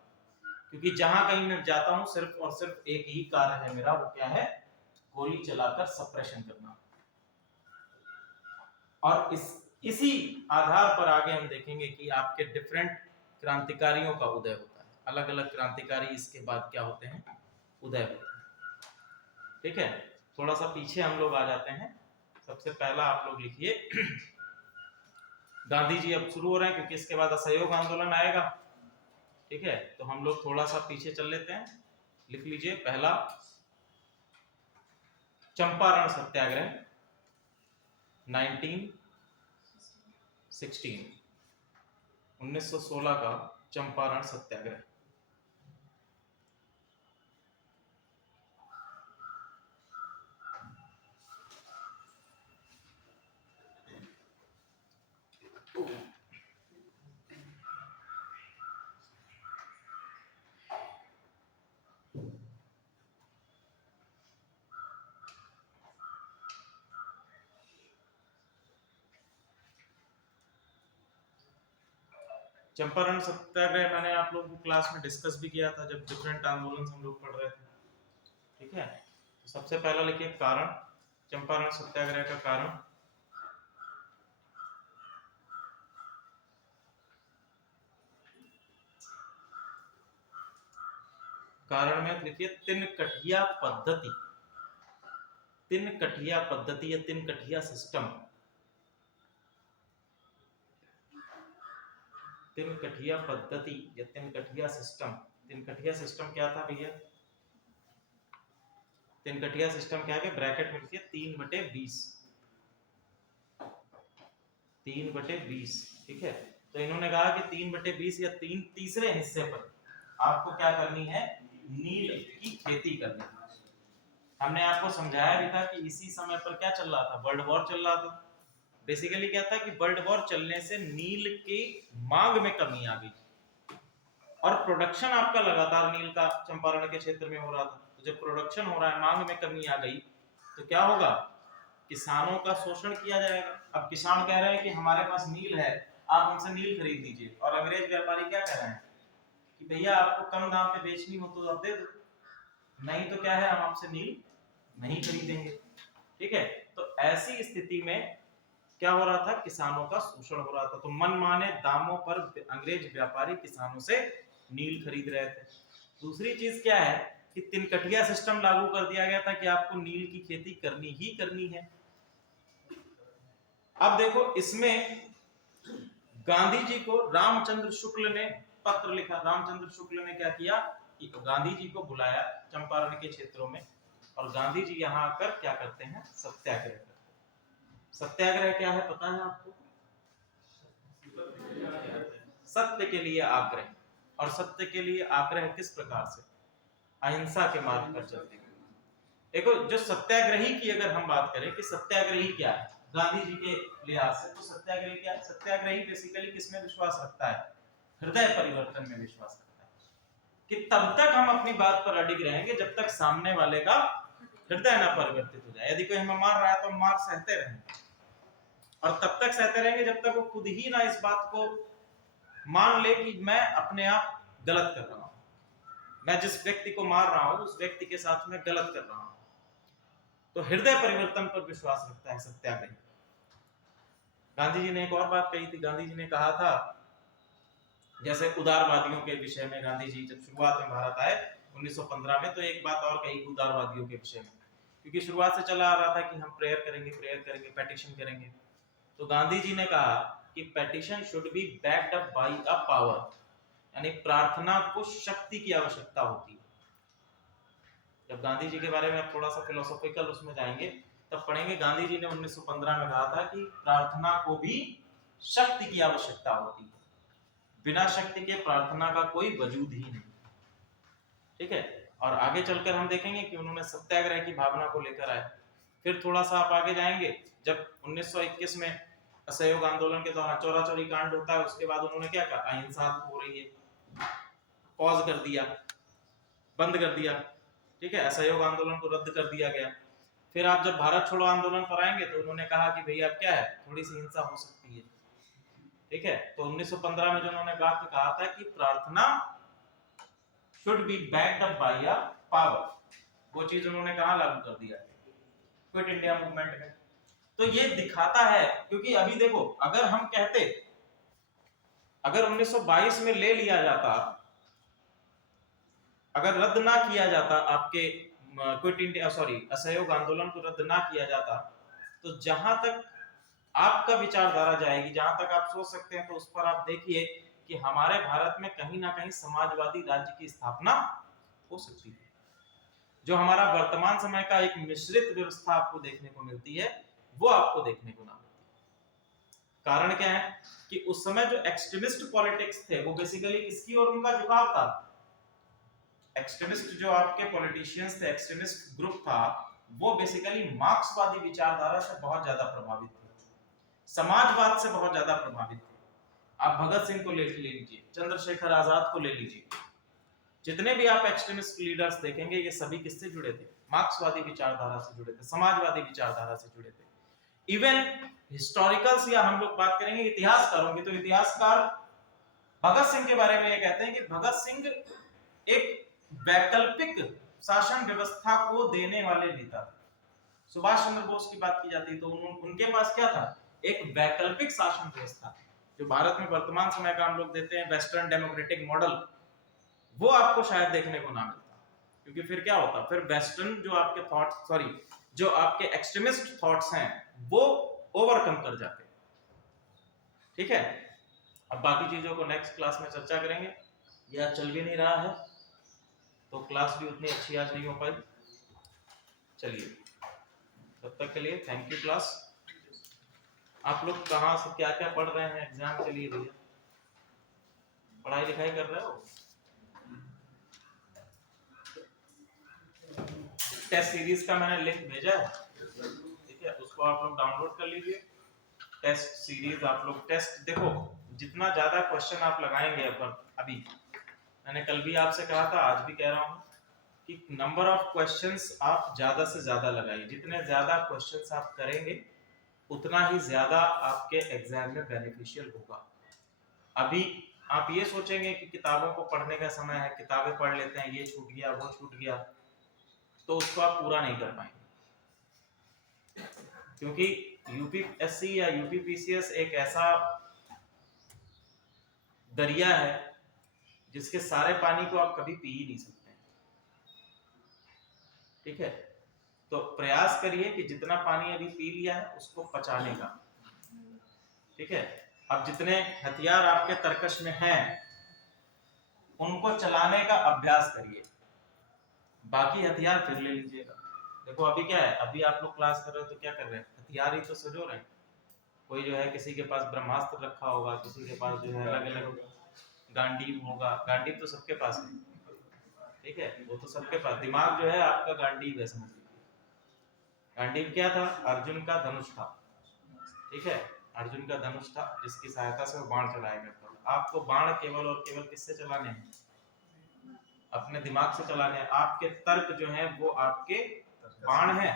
क्योंकि जहां कहीं मैं जाता हूं सिर्फ और सिर्फ एक ही कार्य है मेरा, वो क्या है? गोली चलाकर सप्रेशन करना। और इसी आधार पर आगे हम देखेंगे कि आपके डिफरेंट क्रांतिकारियों का उदय होता है। अलग अलग क्रांतिकारी इसके बाद क्या होते हैं? उदय होते हैं। ठीक है, थोड़ा सा पीछे हम लोग आ जाते हैं। सबसे पहला आप लोग लिखिए गांधी जी। अब शुरू हो रहे हैं क्योंकि इसके बाद असहयोग आंदोलन आएगा। ठीक है, तो हम लोग थोड़ा सा पीछे चल लेते हैं। लिख लीजिए पहला चंपारण सत्याग्रह 1916 का चंपारण सत्याग्रह। चंपारण सत्याग्रह मैंने आप लोगों को क्लास में डिस्कस भी किया था जब डिफरेंट आंदोलन हम लोग पढ़ रहे थे, ठीक है। तो सबसे पहला लिखिए कारण, चंपारण सत्याग्रह का कारण। कारण में लिखिए तिनकठिया पद्धति, तिनकठिया पद्धति या तिनकठिया सिस्टम, तिनकठिया पद्धति या तिनकठिया सिस्टम। तिनकठिया सिस्टम क्या था भैया? तिनकठिया सिस्टम क्या है? ब्रैकेट में लिखिए 3/20, 3/20, ठीक है। तो इन्होंने कहा कि 3/20 या 3/3 हिस्से पर आपको क्या करनी है? नील की खेती करनी है। हमने आपको समझाया भी था कि इसी समय पर क्या चल रहा था? वर्ल्ड वॉर चल रहा था। बेसिकली क्या था कि वर्ल्ड वॉर चलने से नील की मांग में कमी आ गई और प्रोडक्शन आपका लगातार नील का चंपारण के क्षेत्र में हो रहा था। तो जब प्रोडक्शन हो रहा है, मांग में कमी आ गई, तो क्या होगा? किसानों का शोषण किया जाएगा। अब किसान कह रहे हैं कि हमारे पास नील है, आप हमसे नील खरीद लीजिए, और अंग्रेज व्यापारी क्या कह रहे हैं कि भैया आपको कम दाम पे बेचनी हो तो आप दे दो, नहीं तो क्या है, हम आपसे नील नहीं खरीदेंगे, ठीक है। तो ऐसी स्थिति में क्या हो रहा था? किसानों का शोषण हो रहा था। तो मनमाने दामों पर अंग्रेज व्यापारी किसानों से नील खरीद रहे थे। दूसरी चीज क्या है कि तिनकठिया सिस्टम लागू कर दिया गया था कि आपको नील की खेती करनी ही करनी है। अब देखो, इसमें गांधी जी को रामचंद्र शुक्ल ने पत्र लिखा। रामचंद्र शुक्ल ने क्या किया कि गांधी जी को बुलाया चंपारण के क्षेत्रों में, और गांधी जी यहाँ आकर क्या करते हैं? सत्याग्रह करते हैं। सत्याग्रह क्या है पता है आपको? सत्य के लिए आग्रह। और सत्य के लिए आग्रह किस प्रकार से? अहिंसा के मार्ग पर चलते हुए। देखो, जो सत्याग्रही की अगर हम बात करें कि सत्याग्रही क्या है गांधी जी के लिहाज से, तो सत्याग्रही क्या है? सत्याग्रही बेसिकली किसमें विश्वास रखता है? हृदय परिवर्तन में विश्वास रखता है कि तब तक हम अपनी बात पर अडिग रहेंगे जब तक सामने वाले का हृदय ना परिवर्तित हो जाए। यदि कोई हमें मार रहा है तो हम मार सहते रहेंगे, और तब तक सहते रहेंगे जब तक वो खुद ही ना इस बात को मान ले कि मैं अपने आप गलत कर रहा हूं, मैं जिस व्यक्ति को मार रहा हूं उस व्यक्ति के साथ मैं गलत कर रहा हूं। तो हृदय परिवर्तन पर विश्वास रखता है सत्याग्रही। गांधी जी ने एक और बात कही थी। गांधी जी ने कहा था, जैसे उदारवादियों के विषय में गांधी जी जब शुरुआत में भारत आए 1915 में, तो एक बात और कही उदारवादियों के विषय में, क्योंकि शुरुआत से चला आ रहा था कि हम प्रेयर करेंगे, पेटिशन करेंगे। तो गांधी जी ने कहा कि petition should be backed up by a power, यानी प्रार्थना को शक्ति की आवश्यकता होती है। जब गांधी जी के बारे में आप थोड़ा सा फिलोसॉफिकल उसमें जाएंगे तब पढ़ेंगे, गांधी जी ने 1915 में कहा था कि प्रार्थना को भी शक्ति की आवश्यकता होती है, बिना शक्ति के प्रार्थना का कोई वजूद ही नहीं, ठीक है। और आगे चलकर हम देखेंगे कि उन्होंने सत्याग्रह की भावना को लेकर आए। फिर थोड़ा सा आप आगे जाएंगे, जब 1921 में असहयोग आंदोलन के दौरान चौरा चौरी कांड होता है, उसके बाद उन्होंने क्या कहा? अहिंसा हो रही है, पॉज कर दिया, बंद कर दिया, ठीक है। असहयोग आंदोलन को रद्द कर दिया गया। फिर आप जब भारत छोड़ो आंदोलन पर आएंगे तो उन्होंने कहा कि भैया अब क्या है, थोड़ी सी हिंसा हो सकती है, ठीक है। तो 1915 में जो उन्होंने बात कहा था कि प्रार्थना should be backed up by a power, वो चीज उन्होंने कहा लागू कर दिया क्विट इंडिया मूवमेंट में। तो ये दिखाता है, क्योंकि अभी देखो, अगर हम कहते, अगर 1922 में ले लिया जाता, अगर रद्द ना किया जाता आपके क्विट इंडिया असहयोग आंदोलन को रद्द ना किया जाता, तो जहां तक आपका विचारधारा जाएगी, जहां तक आप सोच सकते हैं, तो उस पर आप देखिए कि हमारे भारत में कहीं ना कहीं समाजवादी राज्य की स्थापना हो सकती है। जो हमारा वर्तमान समय का एक मिश्रित व्यवस्था आपको देखने को मिलती है, वो आपको देखने को ना मिलती। कारण क्या है कि उस समय जो एक्सट्रीमिस्ट पॉलिटिक्स थे, वो बेसिकली किसकी ओर उनका झुकाव था? एक्सट्रीमिस्ट जो आपके पॉलिटिशियंस थे, एक्सट्रीमिस्ट ग्रुप था, वो बेसिकली मार्क्सवादी विचारधारा से बहुत ज्यादा प्रभावित थे, समाजवाद से बहुत ज्यादा प्रभावित थे। आप भगत सिंह को ले लीजिए, चंद्रशेखर आजाद को ले लीजिए, जितने भी आप एक्सट्रीमिस्ट लीडर्स देखेंगे, ये सभी किससे जुड़े थे? मार्क्सवादी विचारधारा से जुड़े थे, समाजवादी विचारधारा से जुड़े थे। इवन हिस्टोरिकल्स, या हम लोग बात करेंगे इतिहासकारों की, तो इतिहासकार भगत सिंह के बारे में ये कहते हैं कि भगत सिंह एक वैकल्पिक शासन व्यवस्था को देने वाले नेता थे। सुभाष चंद्र बोस की बात की जाती है तो उनके पास क्या था, एक वैकल्पिक शासन व्यवस्था। जो भारत में वर्तमान समय का हम लोग देते हैं वेस्टर्न डेमोक्रेटिक मॉडल, वो आपको शायद देखने को ना मिलता, क्योंकि फिर क्या होता, फिर वेस्टर्न जो आपके थॉट्स, सॉरी जो आपके एक्सट्रीमिस्ट थॉट्स हैं वो ओवरकम कर जाते हैं। ठीक है, अब बाकी चीजों को नेक्स्ट क्लास में चर्चा करेंगे। यह चल भी नहीं रहा है तो क्लास भी उतनी अच्छी आज नहीं हो पाई। चलिए तब तक के लिए थैंक यू क्लास। आप लोग कहाँ से क्या क्या पढ़ रहे हैं एग्जाम के लिए भैया, पढ़ाई लिखाई कर रहे हो? टेस्ट सीरीज का मैंने लिंक भेजा है, ठीक है, उसको आप लोग डाउनलोड कर लीजिए। टेस्ट सीरीज आप लोग टेस्ट देखो, जितना ज्यादा क्वेश्चन आप लगाएंगे अभी मैंने कल भी आपसे कहा था, आज भी कह रहा हूँ कि नंबर ऑफ क्वेश्चंस आप ज्यादा से ज्यादा लगाइए। जितने ज्यादा क्वेश्चंस आप करेंगे उतना ही ज्यादा आपके एग्जाम में बेनिफिशियल होगा। अभी आप ये सोचेंगे कि किताबों को पढ़ने का समय है, किताबें पढ़ लेते हैं, ये छूट गया वो छूट गया, तो उसको आप पूरा नहीं कर पाएंगे। क्योंकि यूपीएससी या यूपीपीसीएस एक ऐसा दरिया है जिसके सारे पानी को आप कभी पी ही नहीं सकते। ठीक है, तो प्रयास करिए कि जितना पानी अभी पी लिया है उसको पचाने का। ठीक है, अब जितने हथियार आपके तरकश में हैं उनको चलाने का अभ्यास करिए, बाकी हथियार फिर ले लीजिएगा। देखो अभी क्या है, अभी आप लोग क्लास कर रहे हो तो क्या कर रहे हैं, हथियार ही तो सजो रहे हैं। कोई जो है किसी के पास ब्रह्मास्त्र रखा होगा, किसी के पास जो है अलग अलग गांडीव होगा। गांडीव तो सबके पास है, ठीक है, वो तो सबके पास, दिमाग जो है आपका गांडीव है, समझ लीजिए। गांडीव क्या था, अर्जुन का धनुष था। ठीक है, अर्जुन का धनुष था जिसकी सहायता से वो बाण चलाया करता था। आपको बाण केवल और केवल किससे चलाने हैं, अपने दिमाग से चलाने हैं। आपके तर्क जो है वो आपके बाण है,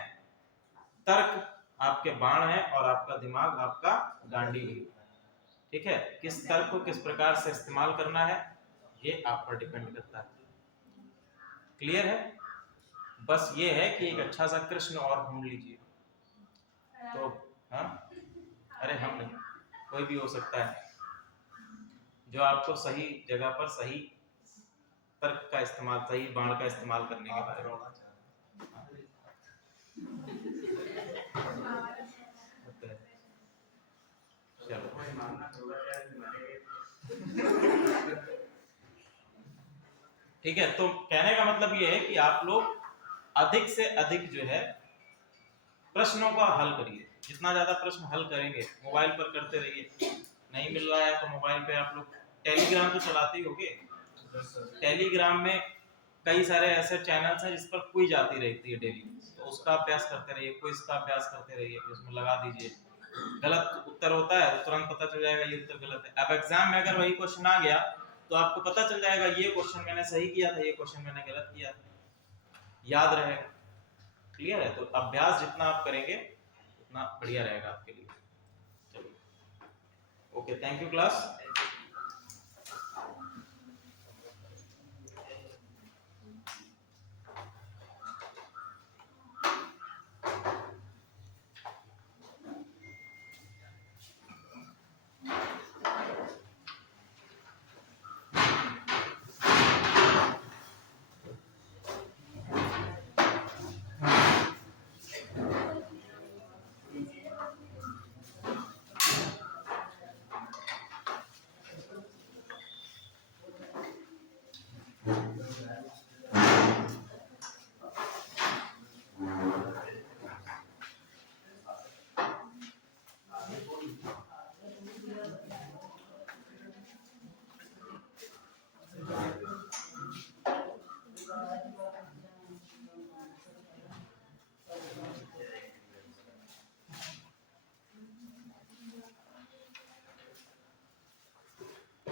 तर्क आपके बाण है और आपका दिमाग आपका गांडीव है। ठीक है, किस तर्क को किस प्रकार से इस्तेमाल करना है ये आप पर डिपेंड करता है। क्लियर है, बस ये है कि एक अच्छा सा कृष्ण और ढूंढ लीजिए तो। हाँ, अरे हम नहीं, कोई भी हो सकता है जो आपको सही जगह पर सही तर्क का इस्तेमाल, सही बाण का इस्तेमाल करने के बारे में। ठीक है, तो कहने का मतलब ये है कि आप लोग अधिक से अधिक जो है प्रश्नों का हल करिए। जितना ज्यादा प्रश्न हल करेंगे, मोबाइल पर करते रहिए। नहीं मिल रहा है तो मोबाइल पे आप लोग टेलीग्राम तो चलाते ही होंगे, टेलीग्राम में कई सारे ऐसे चैनल्स हैं जिस पर क्विज आती रहती है डेली, तो उसका अभ्यास करते रहिए, क्विज का अभ्यास करते रहिए, उसमें लगा दीजिए। गलत उत्तर होता है तो तुरंत पता चल जाएगा ये उत्तर गलत है। अब एग्जाम में अगर वही क्वेश्चन आ गया तो आपको पता चल जाएगा ये क्वेश्चन मैंने सही किया था, ये क्वेश्चन मैंने गलत किया था, याद रहेगा। क्लियर है, तो अभ्यास जितना आप करेंगे उतना बढ़िया रहेगा आपके लिए। चलो ओके, थैंक यू क्लास।